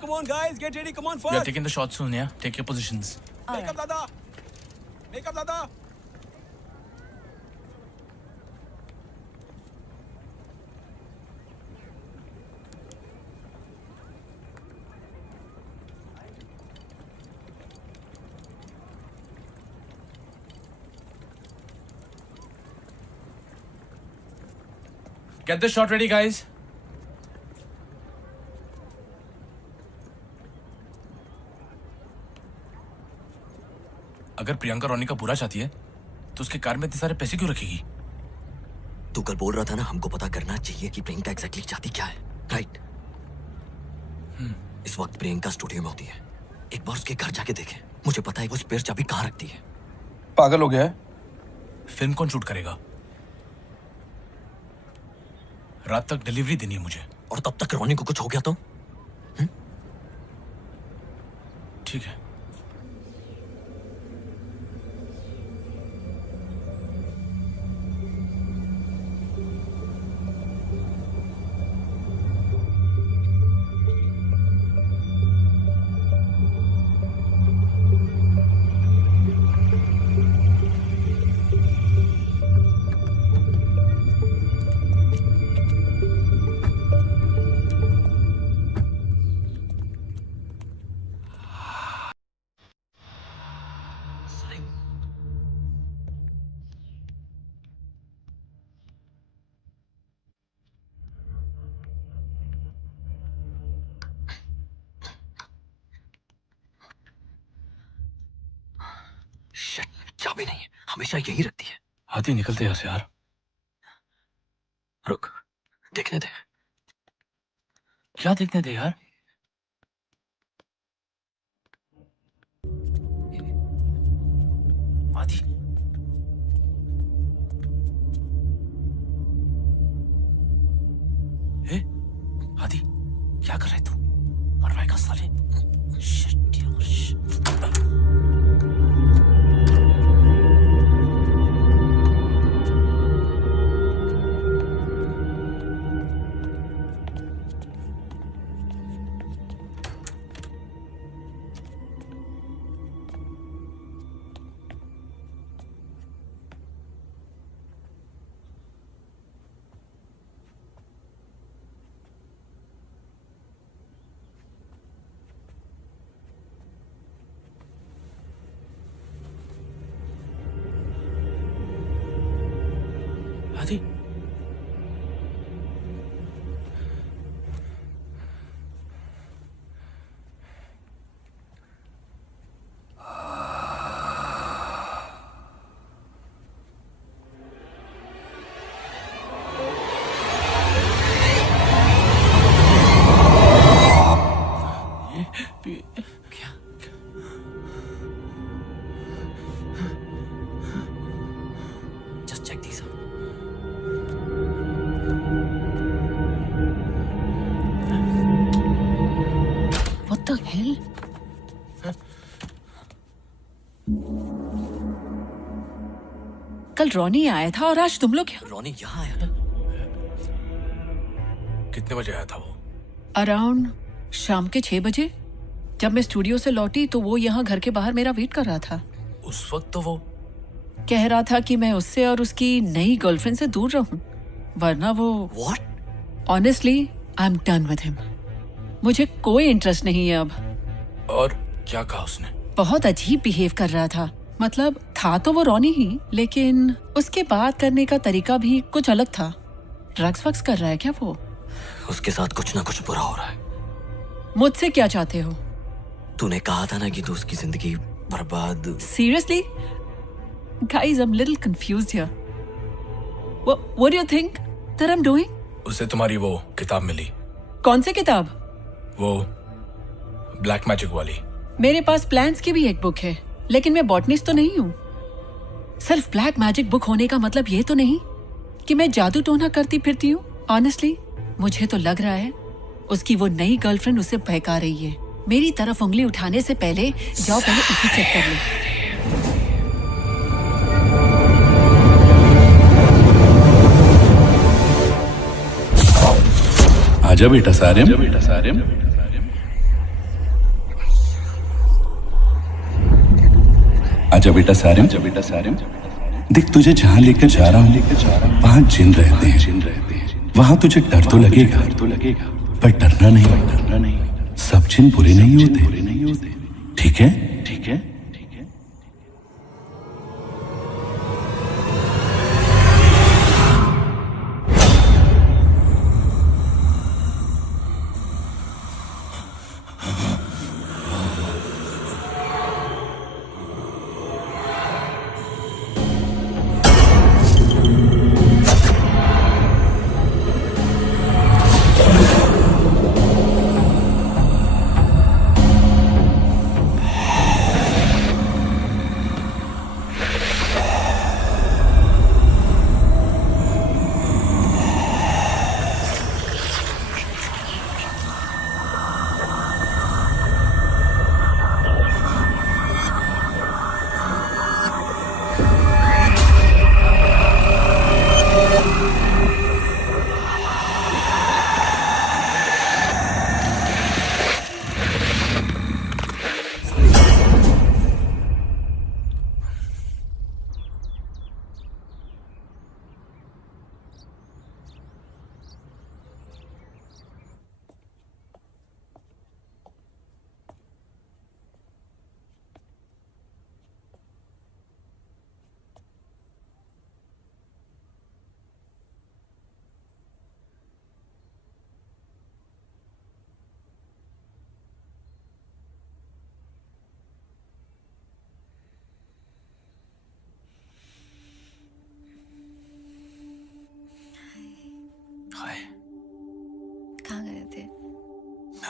Come on, guys, get ready. Come on, We are fast. taking the shot soon, yeah? Take your positions. Make up, Dada. Make up, Dada. Get the shot ready, guys. अगर प्रियंका रोनी का बुरा चाहती है तो उसके car में इतने सारे पैसे क्यों रखेगी? तू कल बोल रहा था ना, हमको पता करना चाहिए कि प्रियंका एग्जैक्टली चाहती क्या है, राइट? इस वक्त प्रियंका स्टूडियो में होती है। एक बार उसके घर जाके देखे, मुझे पता है वो स्पेयर चाबी कहाँ रखती है। पागल हो गया है? फिल्म कौन शूट करेगा? रात तक डिलीवरी देनी है मुझे। और तब तक रोनी को कुछ हो गया तो? ठीक है। शिट, चाबी नहीं है, हमेशा यही रखती है। आदि निकलते यहाँ से यार। रुक, देखने दे। क्या देखने दे यार? आदि आदि क्या कर रहा है तू? मरवाएगा साले। शिट यार, शिट। आदि Just check these out. What the hell? कल रॉनी आया था और आज तुम लोग यहाँ? रोनी यहाँ आया था? कितने बजे आया था वो? अराउंड शाम के 6 बजे। जब मैं स्टूडियो से लौटी तो वो यहाँ घर के बाहर मेरा वेट कर रहा था। उस वक्त तो वो कह रहा था कि मैं उससे और उसकी नई गर्लफ्रेंड से दूर रहूं, वरना वो What? Honestly I am done with him. मुझे कोई इंटरेस्ट नहीं है अब। और क्या कहा उसने? बहुत अजीब बिहेव कर रहा था। मतलब था तो वो रॉनी ही, लेकिन उसके बात करने का तरीका भी कुछ अलग था। ड्रग्स वग्स कर रहा है क्या वो? उसके साथ कुछ ना कुछ बुरा हो रहा है। मुझसे क्या चाहते हो? तूने कहा था ना कि तू उसकी जिंदगी बर्बाद। Seriously? Guys, I'm a little confused here. What do you think that I'm doing? उसे तुम्हारी वो किताब मिली, कौन सी किताब? वो ब्लैक मैजिक वाली। मेरे पास प्लान्स की भी एक बुक है, लेकिन मैं बॉटनिस्ट तो नहीं हूँ। सिर्फ ब्लैक मैजिक बुक होने का मतलब ये तो नहीं कि मैं जादू टोना करती फिरती हूँ। ऑनेस्टली मुझे तो लग रहा है उसकी वो नई गर्लफ्रेंड उसे बहका रही है। मेरी तरफ उंगली उठाने से पहले जाओ पहले उसे चेक कर लो। आजा बेटा सारिम। आजा बेटा सारिम। देख तुझे जहाँ लेकर जा रहा हूँ वहाँ जिन रहते हैं। वहाँ तुझे डर तो लगेगा पर डरना नहीं। सब जिन बुरे नहीं होते, ठीक है?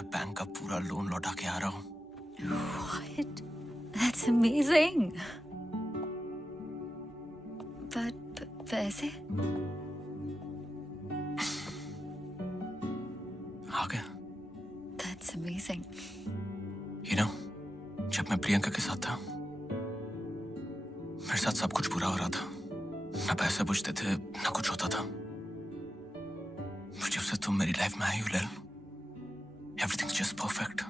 मैं बैंक का पूरा लोन लौटा के आ रहा हूँ। What? That's amazing. But पैसे? आ गया। That's amazing. You know, जब मैं प्रियंका के साथ था, मेरे साथ सब कुछ बुरा हो रहा था। ना पैसे बचते थे, ना कुछ होता था। जब से तुम मेरी लाइफ में आई हो लैल, everything's just perfect.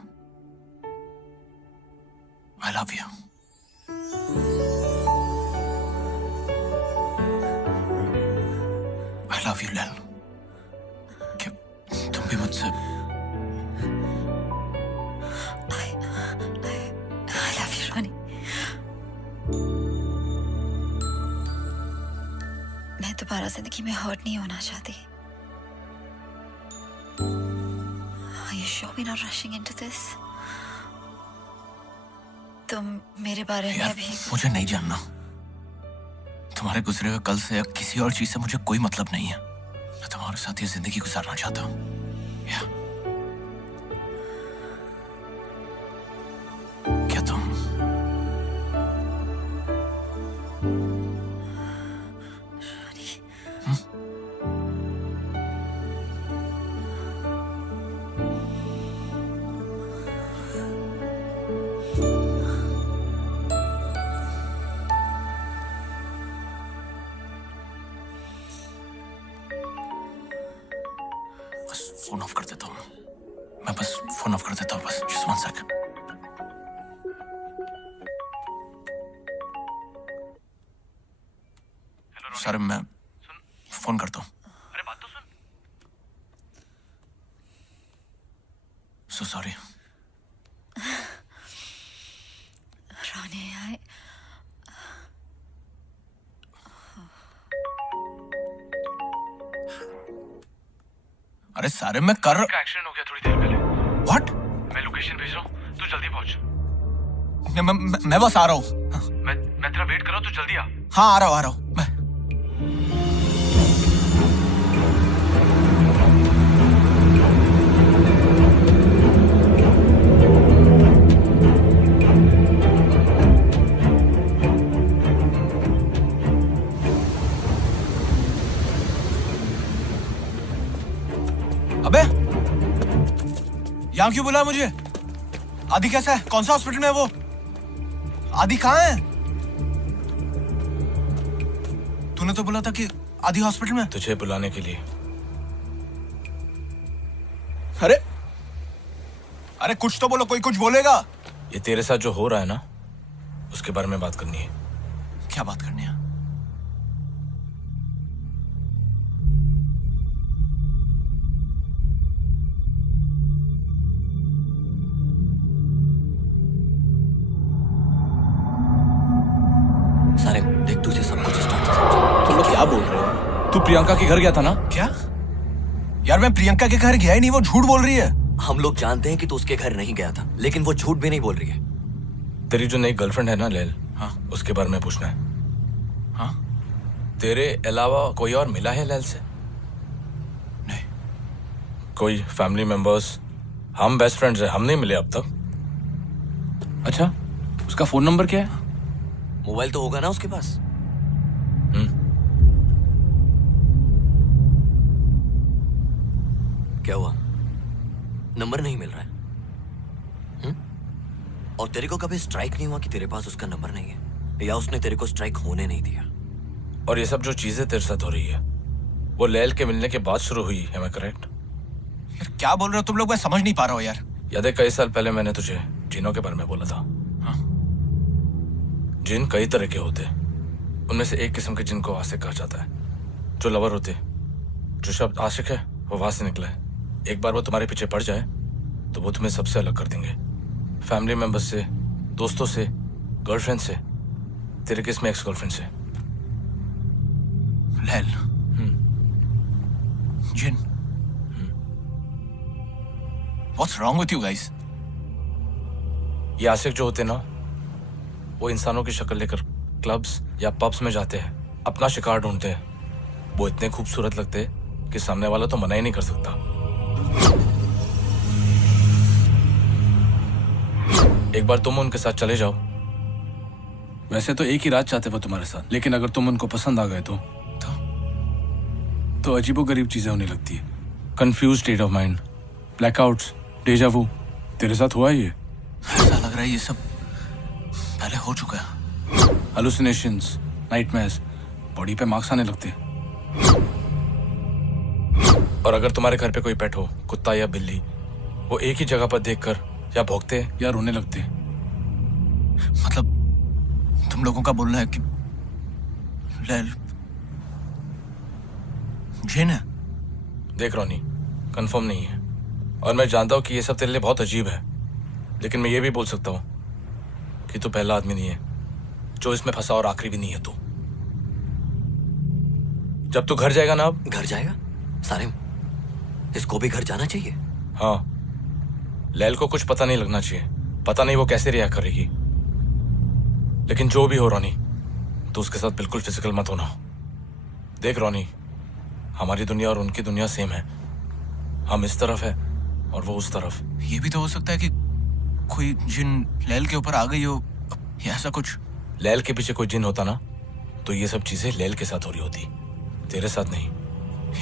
I love you. I love you लैल। क्या तुम भी मुझसे I love you, Ronnie. मैं दोबारा जिंदगी में हर्ट नहीं होना चाहती। Are you sure we're not rushing into this? तुम मेरे बारे में यार, भी मुझे नहीं जानना। तुम्हारे गुजरे हुए कल से या किसी और चीज से मुझे कोई मतलब नहीं है। मैं तुम्हारे साथ ये जिंदगी गुजारना चाहता हूँ। क्या तुम बस फोन ऑफ कर देता हूँ। मैं बस फोन ऑफ कर देता हूँ। बस just 1 second. सर मैं फोन करता हूँ। अरे बात तो सुन। So sorry. Ronnie, अरे सारे मैं कर का एक्सीडेंट हो गया थोड़ी देर पहले। What? मैं लोकेशन भेज रहा हूँ, तू जल्दी पहुंच। मैं बस आ रहा हूँ। मैं तेरा वेट कर रहा हूँ, तू जल्दी आ। हाँ आ रहा हूँ मैं। अबे यहाँ क्यों बुलाया मुझे? आदि कैसा है? कौन सा हॉस्पिटल में है वो? आदि कहाँ है? तूने तो बोला था कि आदि हॉस्पिटल में। तुझे बुलाने के लिए। अरे अरे कुछ तो बोलो, कोई कुछ बोलेगा। ये तेरे साथ जो हो रहा है ना, उसके बारे में बात करनी है। क्या बात करनी है? सारे देख, तुझे सब कुछ स्टार्ट से समझा। तुम लोग क्या बोल रहे हो? तू प्रियंका के घर गया था ना? क्या? यार मैं प्रियंका के घर गया ही नहीं, वो झूठ बोल रही है। हम लोग जानते हैं कि तू उसके घर नहीं गया था, लेकिन वो झूठ भी नहीं बोल रही है। तेरी जो नई गर्लफ्रेंड है ना लैल, हाँ उसके बारे में पूछना है। हाँ तेरे अलावा कोई और मिला है लैल से? नहीं। कोई फैमिली मेंबर्स? हम बेस्ट फ्रेंड्स हैं, हम नहीं मिले अब तक। अच्छा, उसका फोन नंबर क्या है? मोबाइल तो होगा ना उसके पास। क्या हुआ? नंबर नहीं मिल रहा है? और तेरे को कभी स्ट्राइक नहीं हुआ कि तेरे पास उसका नंबर नहीं है, या उसने तेरे को स्ट्राइक होने नहीं दिया? और ये सब जो चीजें तेरे साथ हो रही है, वो लैल के मिलने के बाद शुरू हुई है, मैं करेक्ट? यार क्या बोल रहे हो तुम लोग? मैं समझ नहीं पा रहा हूँ यार। याद है कई साल पहले मैंने तुझे जिनों के बारे में बोला था? हाँ। जिन कई तरह के होते, उनमें से एक किस्म के जिन को आशिक कहा जाता है, जो लवर होते। जो शब्द आशिक है वो वहां से निकला है। एक बार वो तुम्हारे पीछे पड़ जाए तो वो तुम्हें सबसे अलग कर देंगे, फैमिली मेंबर्स से, दोस्तों से, गर्लफ्रेंड से, तेरे केस में एक्स गर्लफ्रेंड से। लैल, जिन, What's wrong with you guys? ये आशिक जो होते ना, वो इंसानों की शक्ल लेकर क्लब्स या पब्स में जाते हैं, अपना शिकार ढूंढते हैं। वो इतने खूबसूरत लगते हैं कि सामने वाला तो मना ही नहीं कर सकता। एक बार तुम उनके साथ चले जाओ। वैसे तो एक ही रात चाहते वो तुम्हारे साथ, लेकिन अगर तुम उनको पसंद आ गए तो अजीबोगरीब चीजें होने लगती है। Confuse state of mind, blackouts, deja vu. तेरे साथ हुआ है ये? ऐसा लग रहा है ये सब पहले हो चुका है। हेलुसिनेशंस, नाइटमेयर्स, बॉडी पे मार्क्स आने लगते हैं। और अगर तुम्हारे घर पे कोई पेट हो, कुत्ता या बिल्ली, वो एक ही जगह पर देखकर या भौंकते या रोने लगते। मतलब तुम लोगों का बोलना है कि लैल जिन है? देख रोनी, कंफर्म नहीं है और मैं जानता हूँ कि ये सब तेरे लिए बहुत अजीब है, लेकिन मैं ये भी बोल सकता हूँ कि तू पहला आदमी नहीं है जो इसमें फंसा और आखिरी भी नहीं है तू। जब तू घर जाएगा ना, अब घर जाएगा? सारिम, इसको भी घर जाना चाहिए। हाँ, लैल को कुछ पता नहीं लगना चाहिए। पता नहीं वो कैसे रिएक्ट करेगी, लेकिन जो भी हो रोनी, तो उसके साथ बिल्कुल फिजिकल मत होना। देख रोनी, हमारी दुनिया और उनकी दुनिया सेम है। हम इस तरफ है और वो उस तरफ। ये भी तो हो सकता है कि कोई जिन लैल के ऊपर आ गई हो या ऐसा कुछ। लैल के पीछे कोई जिन होता ना, तो ये सब चीजें लैल के साथ हो रही होती, तेरे साथ नहीं।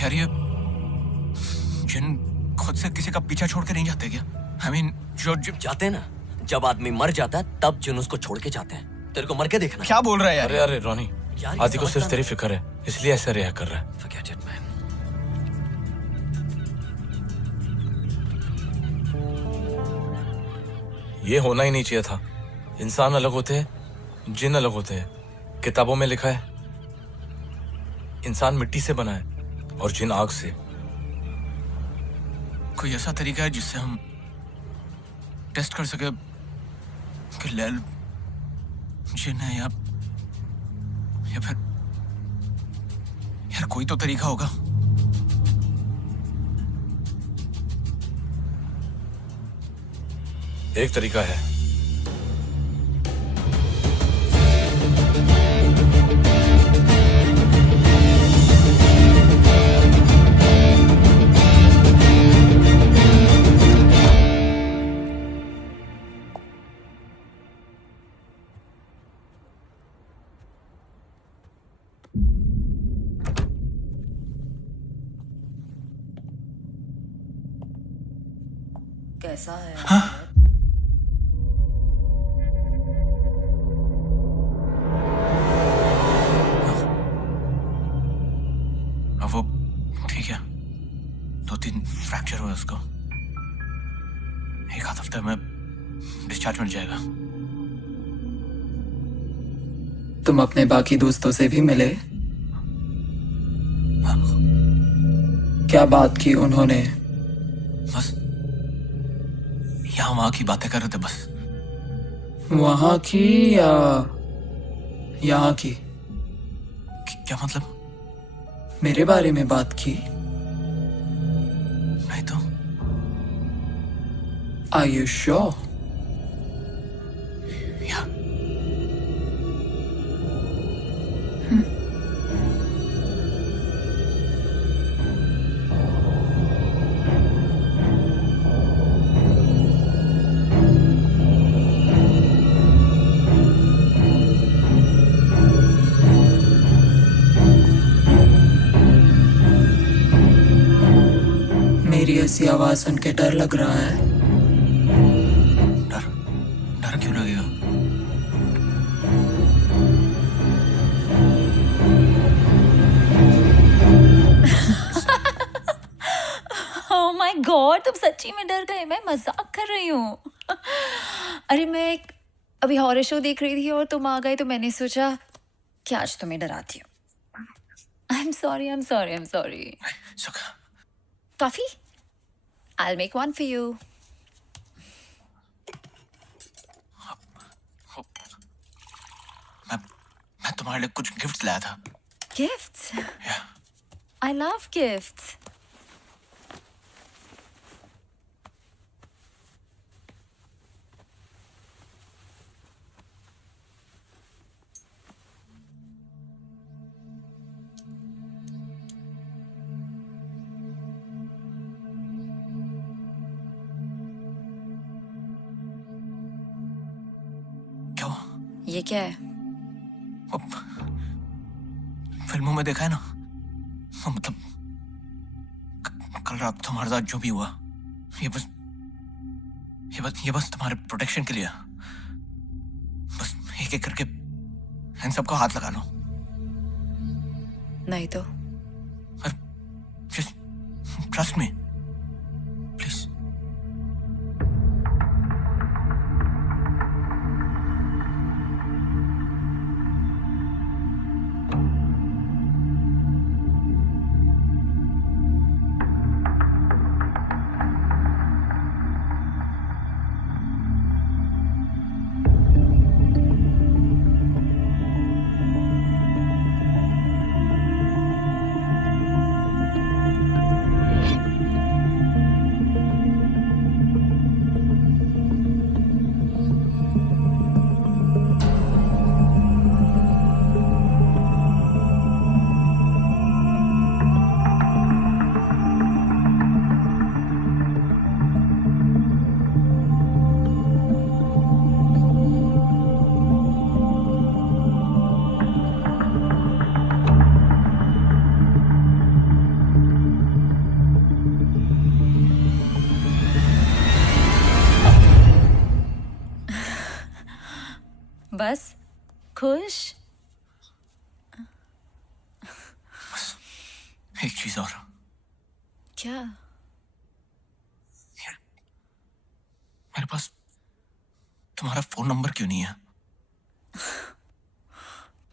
यार ये जिन खुद से किसी का पीछा छोड़ के नहीं जाते क्या? I mean, जो जाते हैं ना, जब आदमी मर जाता है तब जिन उसको छोड़ के जाते हैं। तेरे को मर के देखना। क्या बोल रहा है यार? अरे अरे रोनी, आदि को सिर्फ तेरी फिक्र है, इसलिए ऐसा रिएक्ट कर रहा है। Forget it, man. ये होना ही नहीं चाहिए था। इंसान अलग होते हैं, जिन अलग होते हैं। किताबों में लिखा है इंसान मिट्टी से बना है और जिन आग से। कोई ऐसा तरीका है जिससे हम टेस्ट कर सके कि लैल जिन है या फिर यार कोई तो तरीका होगा। एक तरीका है। कैसा है? अब वो ठीक है, 2-3 फ्रैक्चर हुआ उसको। एक आध हफ्ते में डिस्चार्ज मिल जाएगा। तुम अपने बाकी दोस्तों से भी मिले? क्या बात की उन्होंने? बस यहाँ वहां की बातें कर रहे थे बस। वहां की या यहाँ की? क्या मतलब? मेरे बारे में बात की? नहीं तो। Are you sure? या मेरी ऐसी आवाज सुन के डर लग रहा है? डर? डर क्यों लगेगा? Oh my God, तुम सच्ची में डर गए? मैं मजाक कर रही हूँ। अरे मैं अभी हॉरर शो देख रही थी और तुम आ गए तो मैंने सोचा कि आज तुम्हें डराती हूँ। I'm sorry, I'm sorry, I'm sorry. सुखा, Coffee? I'll make one for you. मैं तुम्हारे लिए कुछ गिफ्ट्स लाया था। Gifts? या I love gifts. ये क्या है? अब फिल्मों में देखा है ना, वो मतलब कल रात तुम्हारे साथ जो भी हुआ, ये बस तुम्हारे प्रोटेक्शन के लिए। बस एक एक करके इन सबको हाथ लगा लो। नहीं तो Just trust me, please. बस खुश? एक चीज और, क्या? मेरे पास तुम्हारा फोन नंबर क्यों नहीं है?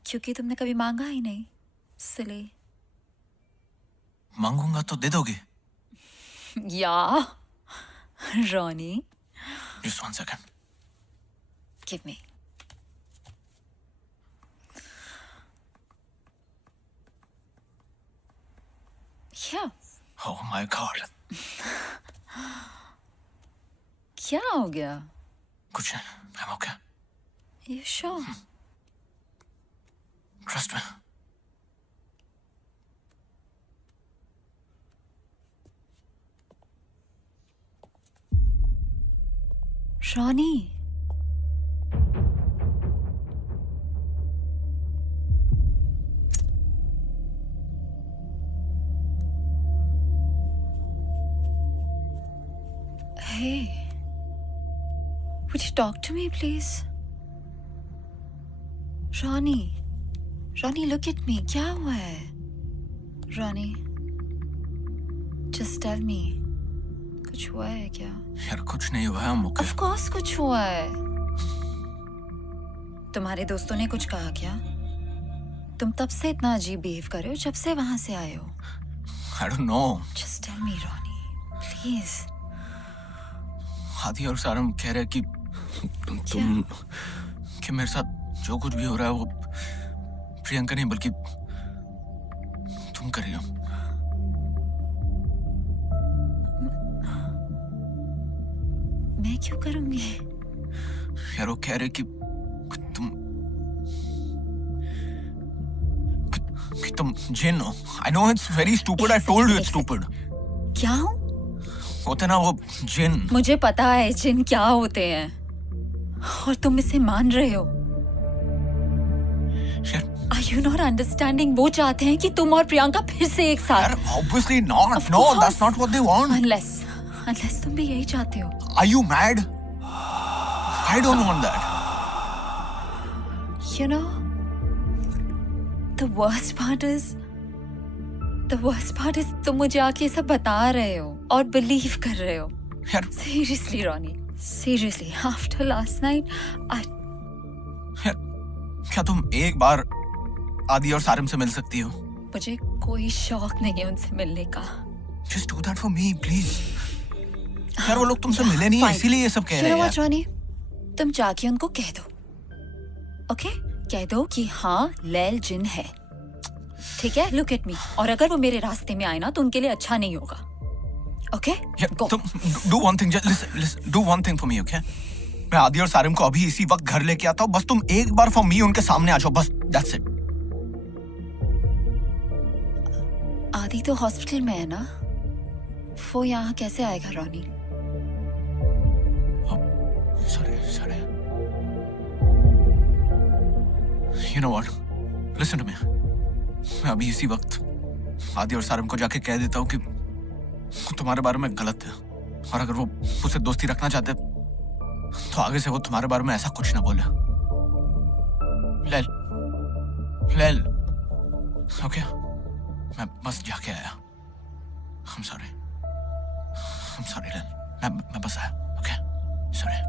क्योंकि तुमने कभी मांगा ही नहीं, इसलिए। मांगूंगा तो दे दोगे? या Ronnie, Just 1 second. give me. क्या? Oh my God. क्या हो गया? कुछ नहीं, I'm okay. You sure? Trust me. Ronnie, hey, would you talk to me, please? Ronnie, Ronnie, look at me. क्या हुआ है? Ronnie, just tell me. कुछ हुआ है क्या? यार कुछ नहीं हुआ है, I'm okay. Of course कुछ हुआ है। तुम्हारे दोस्तों ने कुछ कहा क्या? तुम तब से इतना अजीब बिहेव कर रहे हो जब से वहां से आए हो। I don't know. Just tell me, Ronnie, please. आदि और सारम कह रहे कि तुम कि मेरे साथ जो कुछ भी हो रहा है वो प्रियंका नहीं बल्कि तुम कर रही हो। मैं क्यों करूंगी? यार वो कह रहे कि तुम जिन हो। I know it's very stupid. I told you it's stupid. क्या हूँ? होते ना वो जिन। मुझे पता है जिन क्या होते हैं और तुम इसे मान रहे हो। Are you not understanding? वो चाहते हैं कि तुम और प्रियंका फिर से एक साथ। यार obviously not. No, that's not what they want. Unless तुम भी यही चाहते हो। Are you mad? I don't want that. You know, the worst part is तुम मुझे आके सब बता रहे हो और बिलीव कर रहे हो। यार Seriously, Ronnie, seriously, after last night, यार क्या तुम एक बार आदि और सारिम से मिल सकती हो? मुझे कोई शौक नहीं है उनसे मिलने का। Just do that for me, please. यार वो लोग तुमसे मिले नहीं है इसीलिए ये सब कह रहे हैं यार। रॉनी, तुम जाके उनको कह दो, ओके? कह दो कि हाँ लैल जिन है, ठीक है? Look at me. और अगर वो मेरे रास्ते में आए ना तो उनके लिए अच्छा नहीं होगा, ओके? यार तुम do one thing, just listen, do one thing for me, okay? मैं आदि और सारिम को अभी इसी वक्त घर लेके आता हूँ, बस तुम एक बार for me उनके सामने आ जाओ, बस that's it. आदि तो हॉस्पिटल में है ना, वो यहाँ कैसे आएगा Ronnie? Sorry. You know what? Listen to me. मैं अभी इसी वक्त आदि और सारिम को जाके कह देता हूँ कि वो तुम्हारे बारे में गलत है, और अगर वो मुझसे दोस्ती रखना चाहते तो आगे से वो तुम्हारे बारे में ऐसा कुछ ना बोले। लेल, ओके? मैं बस जाके आया। I'm sorry, लेल। मैं बस आया, ओके? Sorry.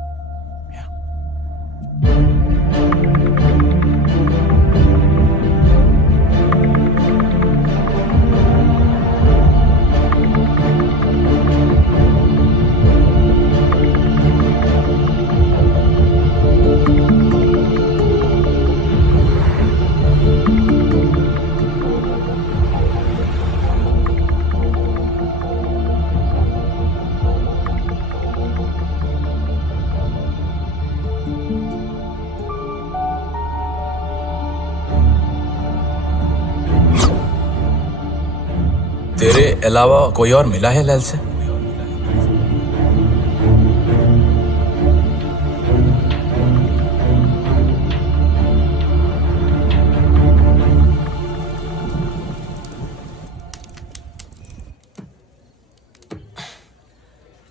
तेरे अलावा कोई और मिला है लैल से?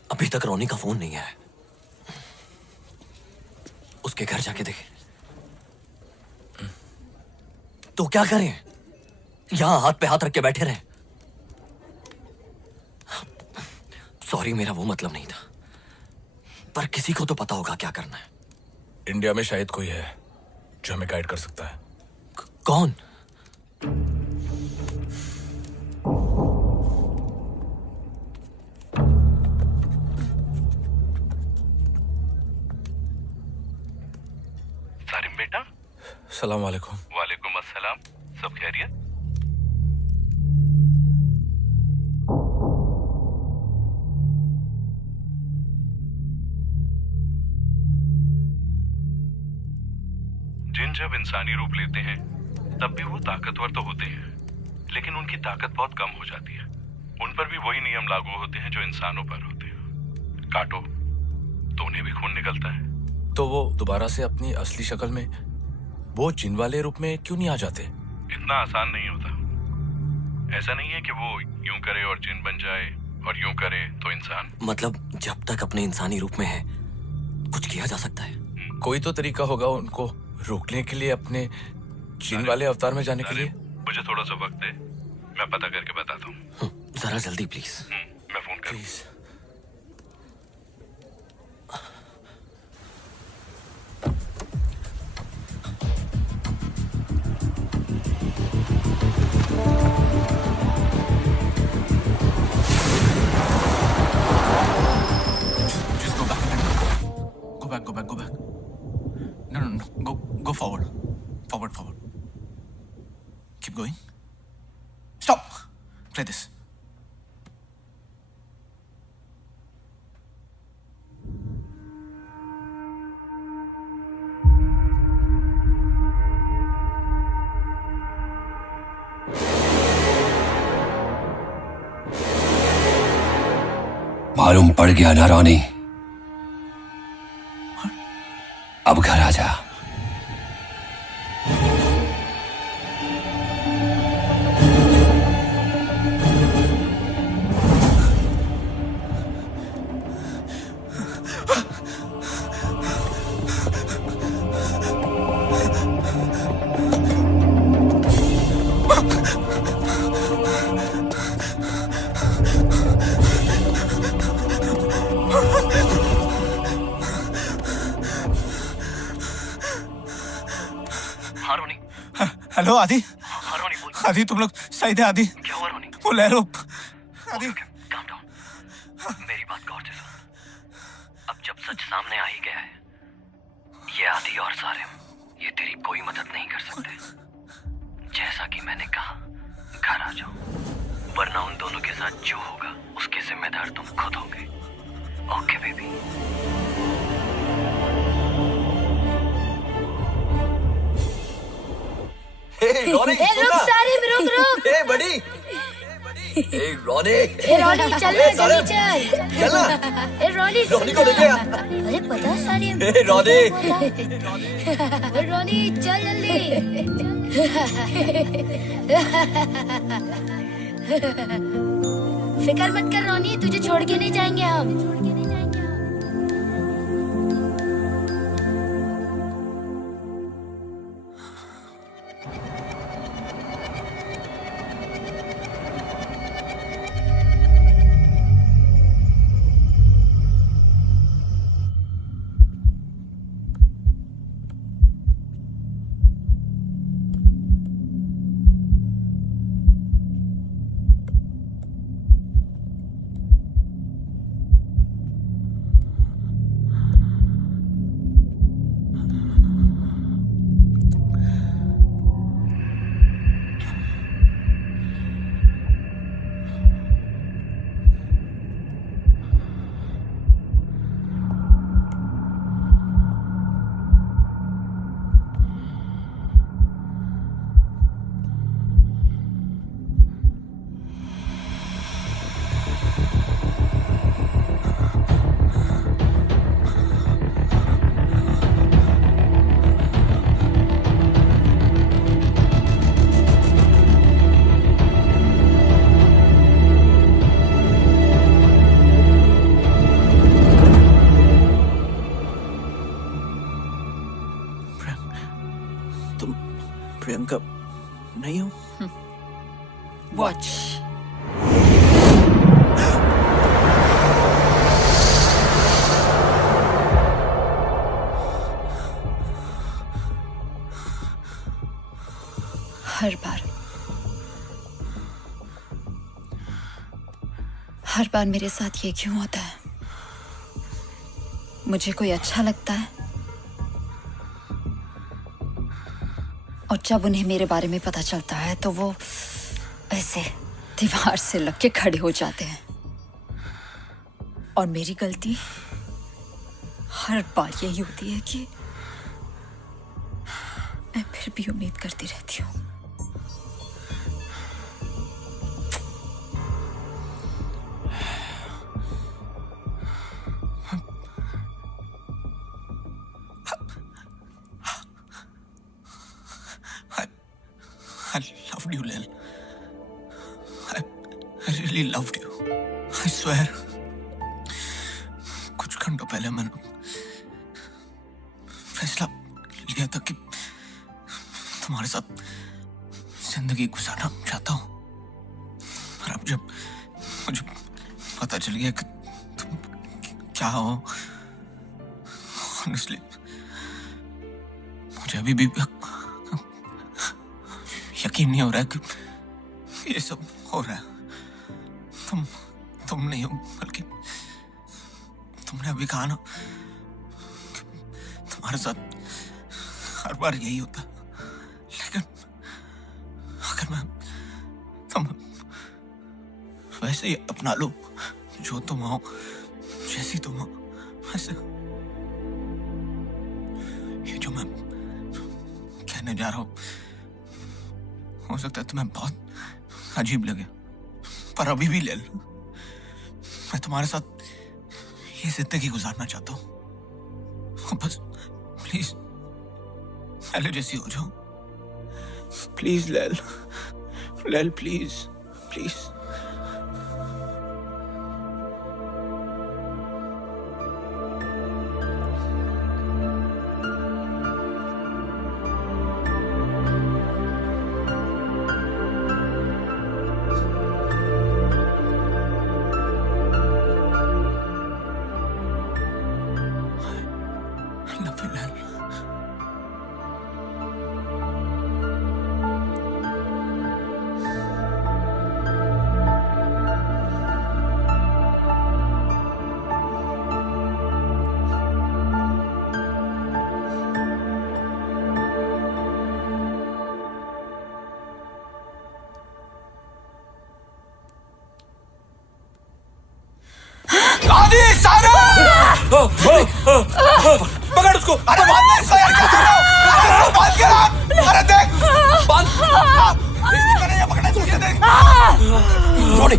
अभी तक रोनी का फोन नहीं आया। उसके घर जाके देखे तो क्या करें? यहां हाथ पे हाथ रख के बैठे रहे? सॉरी, मेरा वो मतलब नहीं था, पर किसी को तो पता होगा क्या करना है। इंडिया में शायद कोई है जो हमें गाइड कर सकता है। कौन? सारिम बेटा। सलाम वालेकुम। वालेकुम अस्सलाम। सब खैरियत? जिन जब इंसानी रूप लेते हैं तब भी वो ताकतवर तो होते हैं, लेकिन उनकी ताकत बहुत कम हो जाती है। उन पर भी वही नियम लागू होते हैं जो इंसानों पर होते हैं। काटो तो उन्हें भी खून निकलता है। तो वो दोबारा से अपनी असली शक्ल में, वो जिन वाले रूप में क्यों नहीं आ जाते? इतना आसान नहीं होता। ऐसा नहीं है कि वो यूं करे और जिन बन जाए और यूं करे तो इंसान। मतलब जब तक अपने इंसानी रूप में है कुछ किया जा सकता है। कोई तो तरीका होगा उनको रोकने के लिए, अपने जिन वाले अवतार में जाने के लिए। मुझे थोड़ा सा वक्त दे, मैं पता करके बताता हूँ। जरा जल्दी प्लीज। मैं फोन करूँ? Go back. No. Go forward. Forward. Keep going. Stop. Play this. मालूम पड़ गया ना रोनी? अब घर आ जा। हेलो आदि। आदि तुम लोग सही थे? आदि क्या हुआ रोनी? वो लहरो। आदि काम डाउन। मेरी बात गौर से सुन। अब जब सच सामने आ ही गया है, ये आदि और सारिम, ये तेरी कोई मदद नहीं कर सकते। जैसा कि मैंने कहा, घर आ जाओ, वरना उन दोनों के साथ जो होगा उसके जिम्मेदार तुम खुद होगे। Okay baby? रुक सारिम, रुक। बड़ी रोनी ए रॉनी चल ना जल्दी चल। चल ना। ए रॉनी रोनी को लेके आ। अरे पता सारी ए रोनी ए रॉनी चल जल्दी। फिक्र मत कर रॉनी, तुझे छोड़ के नहीं जाएंगे हम। प्रियंका नहीं हो? वॉच। हर बार मेरे साथ ये क्यों होता है? मुझे कोई अच्छा लगता है और जब उन्हें मेरे बारे में पता चलता है तो वो ऐसे दीवार से लग के खड़े हो जाते हैं। और मेरी गलती हर बार यही होती है कि मैं फिर भी उम्मीद करती रहती हूँ। I loved you, Lil. I really loved you. I swear. कुछ घंटों पहले मैंने फैसला लिया था कि तुम्हारे साथ जिंदगी गुजारना चाहता हूँ। पर अब जब मुझे पता चल गया कि तुम क्या हो, honestly, मुझे अभी भी यकीन नहीं हो रहा है कि ये सब हो रहा है। तुम नहीं हो, बल्कि तुमने अभी कहा ना कि तुम्हारे साथ हर बार यही होता। लेकिन अगर मैं तुम वैसे ही अपना लो, जो तुम हो, जैसी तुम हो, वैसे ये जो मैं कहने जा रहा हूँ हो सकता है तुम्हें बहुत अजीब लगे, पर अभी भी ले लो। मैं तुम्हारे साथ ये जिंदगी गुजारना चाहता हूँ। बस प्लीज पहले जैसी हो जाओ। प्लीज लेल, प्लीज प्लीज। पकड़ उसको। अरे बांध दे इसको यार, क्या कर रहे हो? इसको बांध के रख। अरे देख, बांध। इसको नहीं पकड़ना चाहिए, देख। रोनी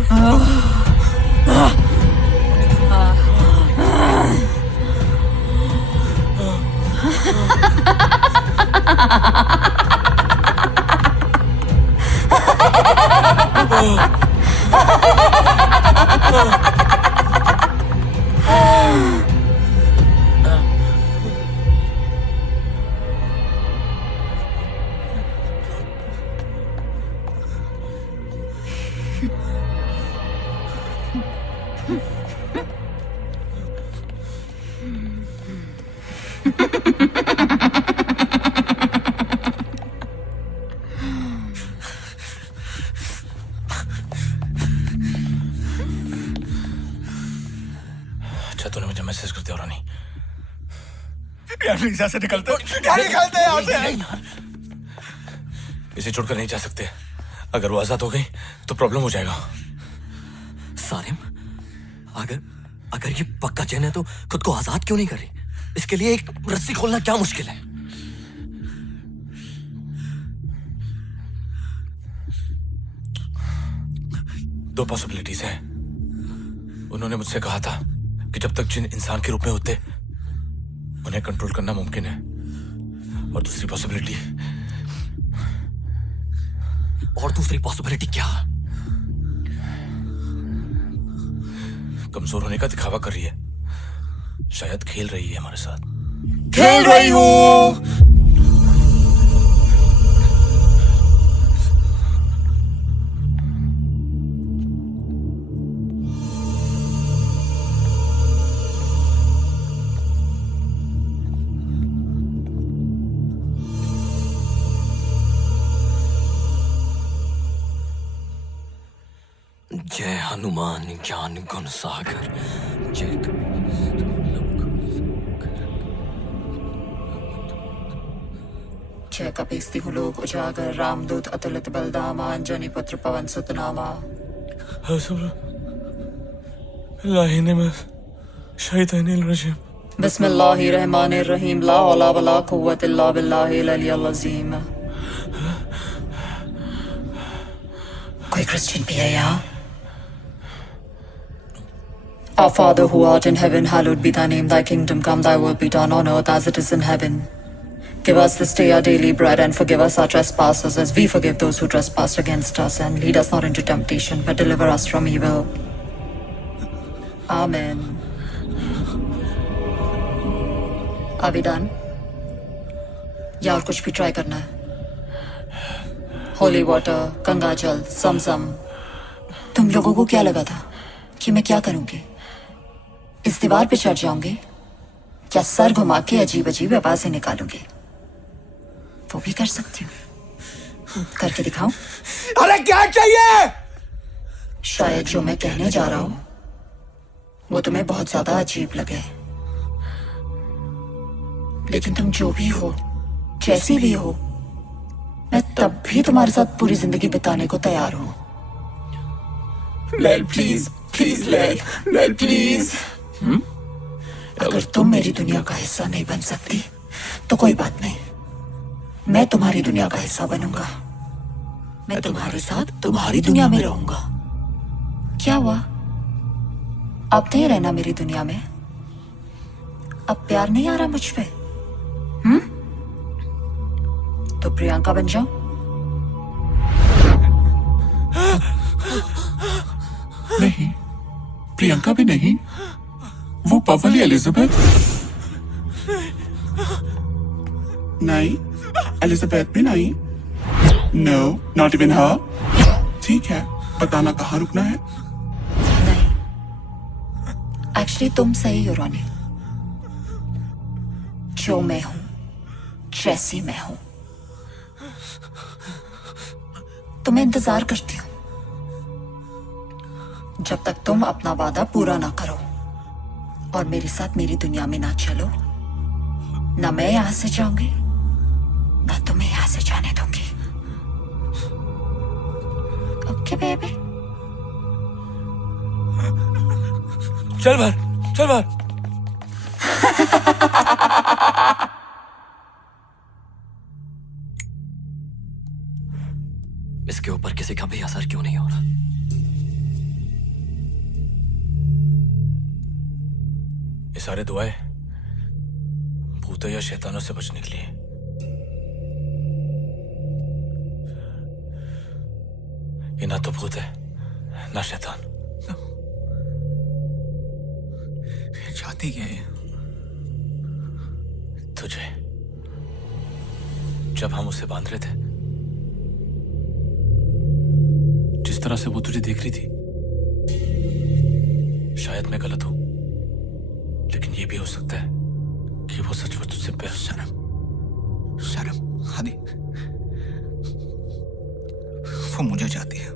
अच्छा तूने मुझे मैसेज कर दिया रानी। यार प्लीज यहाँ से निकलते यार, निकलते यहाँ से। इसे छोड़कर नहीं जा सकते। अगर वो आजाद हो गई तो प्रॉब्लम हो जाएगा। सारिम, अगर ये पक्का चैन है तो खुद को आजाद क्यों नहीं कर रही? इसके लिए एक रस्सी खोलना क्या मुश्किल है? दो पॉसिबिलिटीज है। उन्होंने मुझसे कहा था कि जब तक जिन इंसान के रूप में होते उन्हें कंट्रोल करना मुमकिन है। और दूसरी पॉसिबिलिटी क्या? कमजोर होने का दिखावा कर रही है। शायद खेल रही है हमारे साथ। खेल रही हूँ। जय हनुमान ज्ञान गुण सागर जय जय कपीस्ति लोक उजागर रामदूत अतुलित बलदामा अंजनी पुत्र पवन सुत नामा। बिस्मिल्लाहिर्रहमानिर्रहीम ला हौला वला कुव्वत इल्ला बिल्लाहिल अलिय्यिल अज़ीम। कोई क्रिश्चियन भी है यहाँ? Our Father who art in heaven, hallowed be thy name. Thy kingdom come, thy will be done on earth as it is in heaven. Give us this day our daily bread, and forgive us our trespasses as we forgive those who trespass against us. And lead us not into temptation, but deliver us from evil. Amen. Are we done? या और कुछ भी try करना है? Holy water, Ganga जल, समसम। तुम लोगों को क्या लगा था कि मैं क्या करूंगी? इस दीवार पे चढ़ जाऊंगी या सर घुमा के अजीब अजीब आवाजें निकालूंगी? वो भी कर सकती हूँ। करके दिखाऊं? अरे क्या चाहिए? शायद जो मैं कहने जा रहा हूं वो तुम्हें बहुत ज्यादा अजीब लगे, लेकिन तुम जो भी हो, जैसी भी हो, मैं तब भी तुम्हारे साथ पूरी जिंदगी बिताने को तैयार हूं। लैल प्लीज, प्लीज लैल, लैल प्लीज। अगर तुम मेरी दुनिया का हिस्सा नहीं बन सकती तो कोई बात नहीं, मैं तुम्हारी दुनिया का हिस्सा बनूंगा। मैं तुम्हारे साथ तुम्हारी दुनिया में रहूंगा। क्या हुआ? अब नहीं रहना मेरी दुनिया में? अब प्यार नहीं आ रहा मुझ पे? तो प्रियंका बन जाओ। नहीं, प्रियंका भी नहीं, वो पवली एलिजाबेथ। नहीं, एलिजाबेथ भी नहीं। नो, नॉट इवन हर। ठीक है, बताना कहाँ रुकना है? नहीं, एक्चुअली तुम सही हो रोनी। जो मैं हूं, जैसी मैं हूं, तुम्हें इंतजार करती हूं जब तक तुम अपना वादा पूरा ना करो और मेरे साथ मेरी दुनिया में ना चलो। ना मैं यहां से जाऊंगी, ना तुम्हें यहां से जाने दूंगी। Okay baby? चल बाहर, चल बाहर। इसके ऊपर किसी का भी असर क्यों नहीं हो रहा? सारे दुआएं भूतों या शैतानों से बचने के लिए। ये ना तो भूत है ना शैतान। चाहती क्या है? तुझे जब हम उसे बांध रहे थे, जिस तरह से वो तुझे देख रही थी, शायद मैं गलत हूं, लेकिन ये भी हो सकता है कि वो सचमुच तुझसे प्यार। शर्म आदि, वो मुझे चाहती है।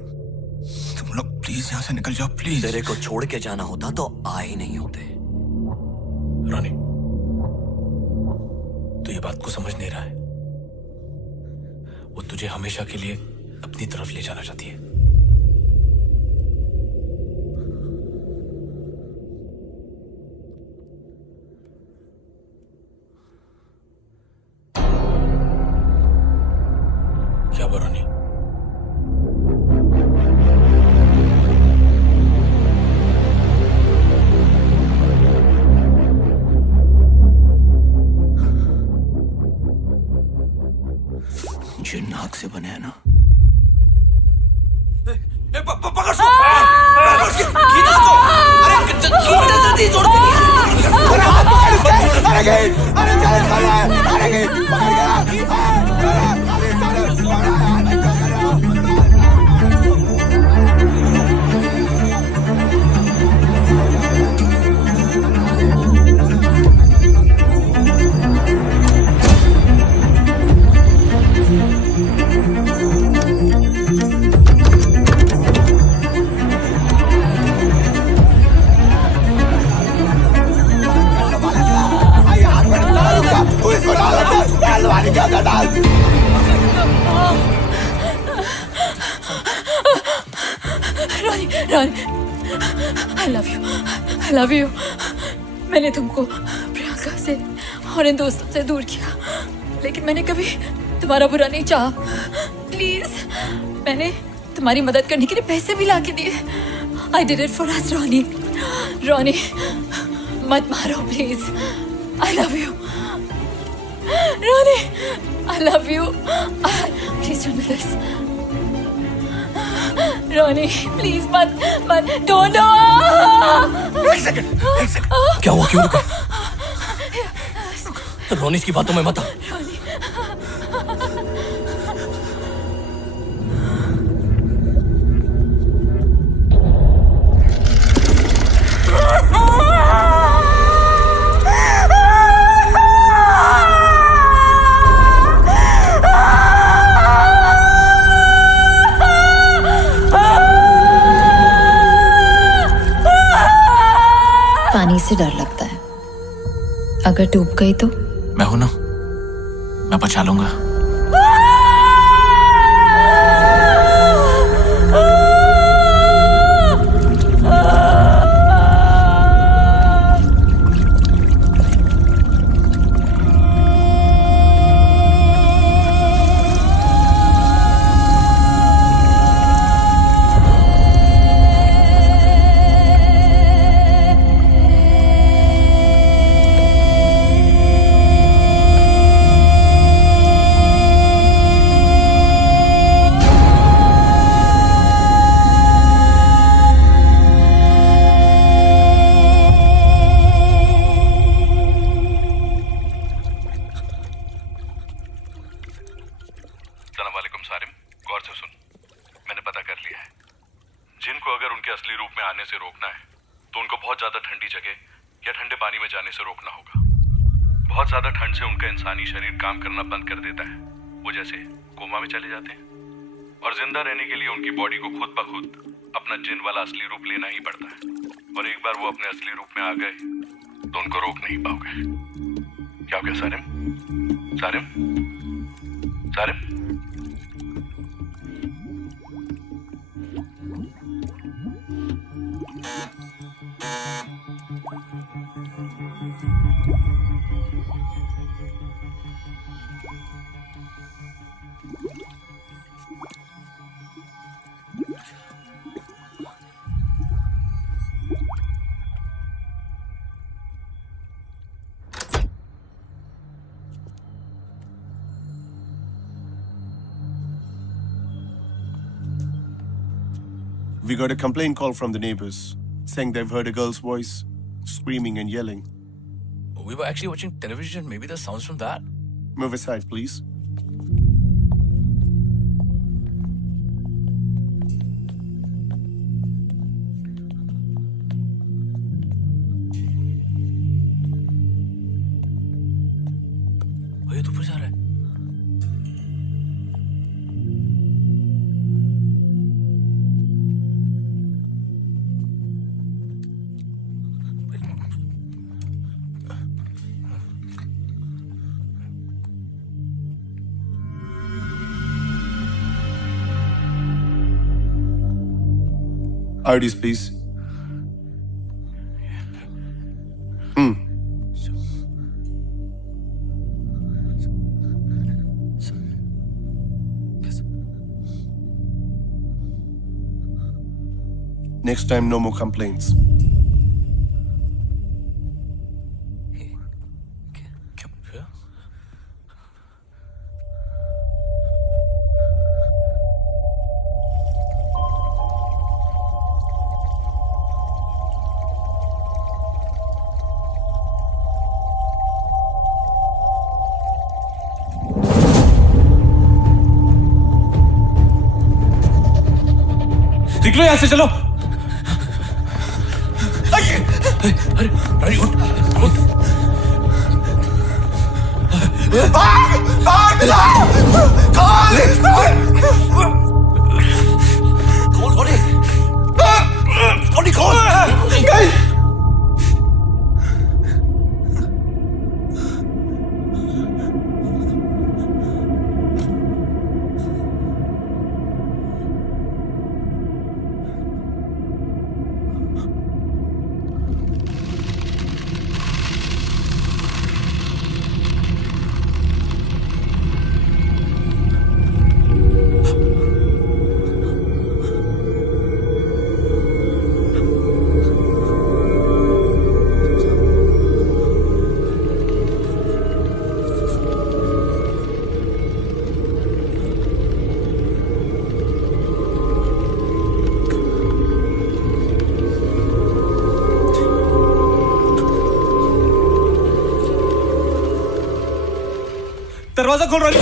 तुम लोग प्लीज यहाँ से निकल जाओ, प्लीज। तेरे को छोड़ के जाना होता तो आ ही नहीं होते। रानी, तो ये बात को समझ नहीं रहा है। वो तुझे हमेशा के लिए अपनी तरफ ले जाना चाहती है। क्या बोल रानी? जो नाक से बने हैं ना, पकड़ सो, खींच उसको। अरे जल्दी जोड़ के अरे हाथ पकड़ उसके। अरे गई, अरे चल अरे गई, पकड़ गया। रानी, रानी, I love you. मैंने तुमको प्रियंका से और इन दोस्तों से दूर किया, लेकिन मैंने कभी तुम्हारा बुरा नहीं चाहा। प्लीज, मैंने तुम्हारी मदद करने के लिए पैसे भी लाके दिए। I did it for us, Ronnie. Ronnie, मत मारो please. I love you. Ronnie, I love you. Please don't do this. Ronnie, please मत, don't do. एक सेकंड। क्या हुआ, क्यों रुका? रोनी की बातों में मत आ। पानी से डर लगता है, अगर डूब गई तो? मैं हूं ना, मैं बचा लूंगा। इंसानी शरीर काम करना बंद कर देता है, वो जैसे कोमा में चले जाते हैं, और जिंदा रहने के लिए उनकी बॉडी को खुद ब खुद अपना जिन वाला असली रूप लेना ही पड़ता है। और एक बार वो अपने असली रूप में आ गए तो उनको रोक नहीं पाओगे। क्या हो गया Sarim? Sarim? Sarim? We got a complaint call from the neighbors saying they've heard a girl's voice screaming and yelling. We were actually watching television. Maybe the sounds from that. Move aside, please. ये तो ऊपर जा रहा है. IDs, please. Next time, no more complaints. निकलो यहाँ से, चलो. अरे रानी उठ उठ. दरवाजा खोल रहा है.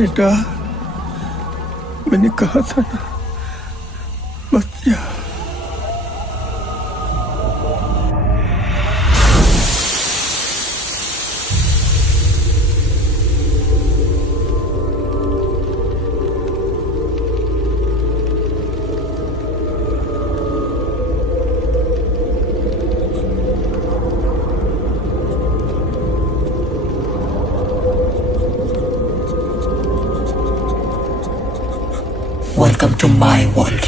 बेटा, मैंने कहा था ना, मत जा. Welcome to my world.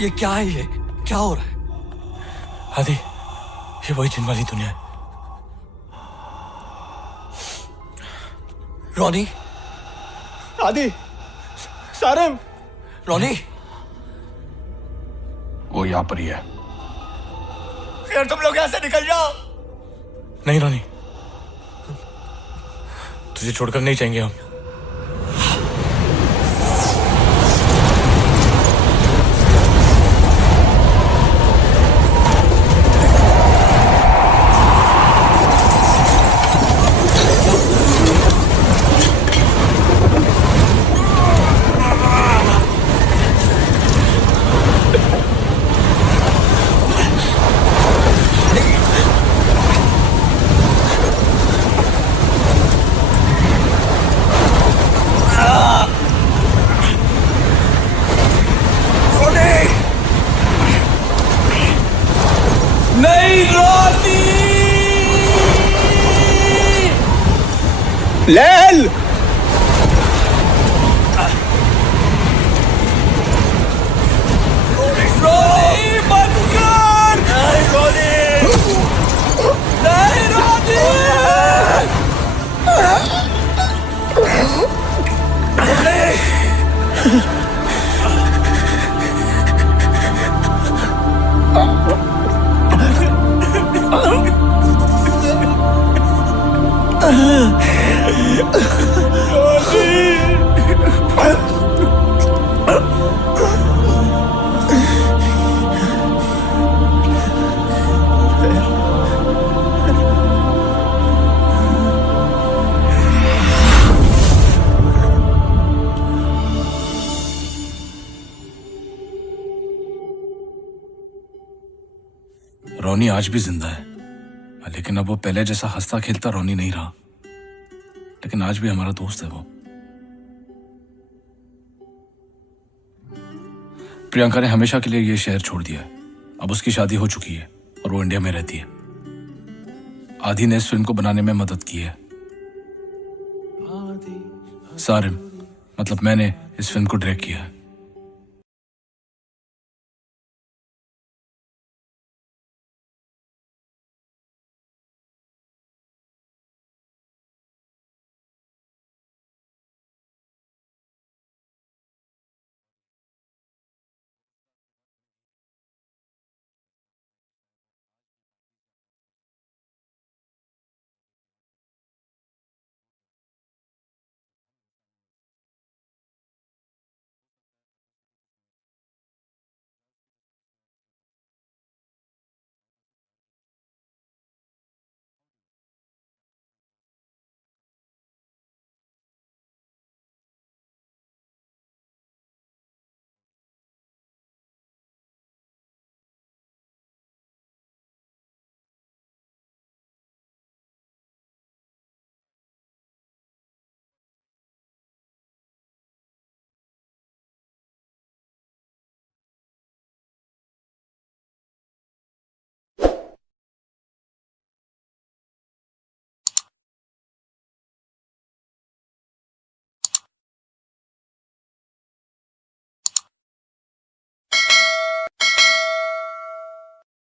ये क्या है? ये क्या हो रहा है? आदि, ये वही जिन वाली दुनिया है। रोनी, आदि, सारम, रोनी, वो यहाँ पर ही है। यार तुम लोग यहाँ से निकल जाओ। नहीं रोनी, तुझे छोड़कर नहीं जाएंगे हम। लैल, रोनी आज भी जिंदा है, लेकिन अब वो पहले जैसा हंसता खेलता रोनी नहीं रहा। लेकिन आज भी हमारा दोस्त है वो। प्रियंका ने हमेशा के लिए ये शहर छोड़ दिया है। अब उसकी शादी हो चुकी है और वो इंडिया में रहती है। आदि ने इस फिल्म को बनाने में मदद की है। सारिम, मतलब मैंने इस फिल्म को डायरेक्ट किया है।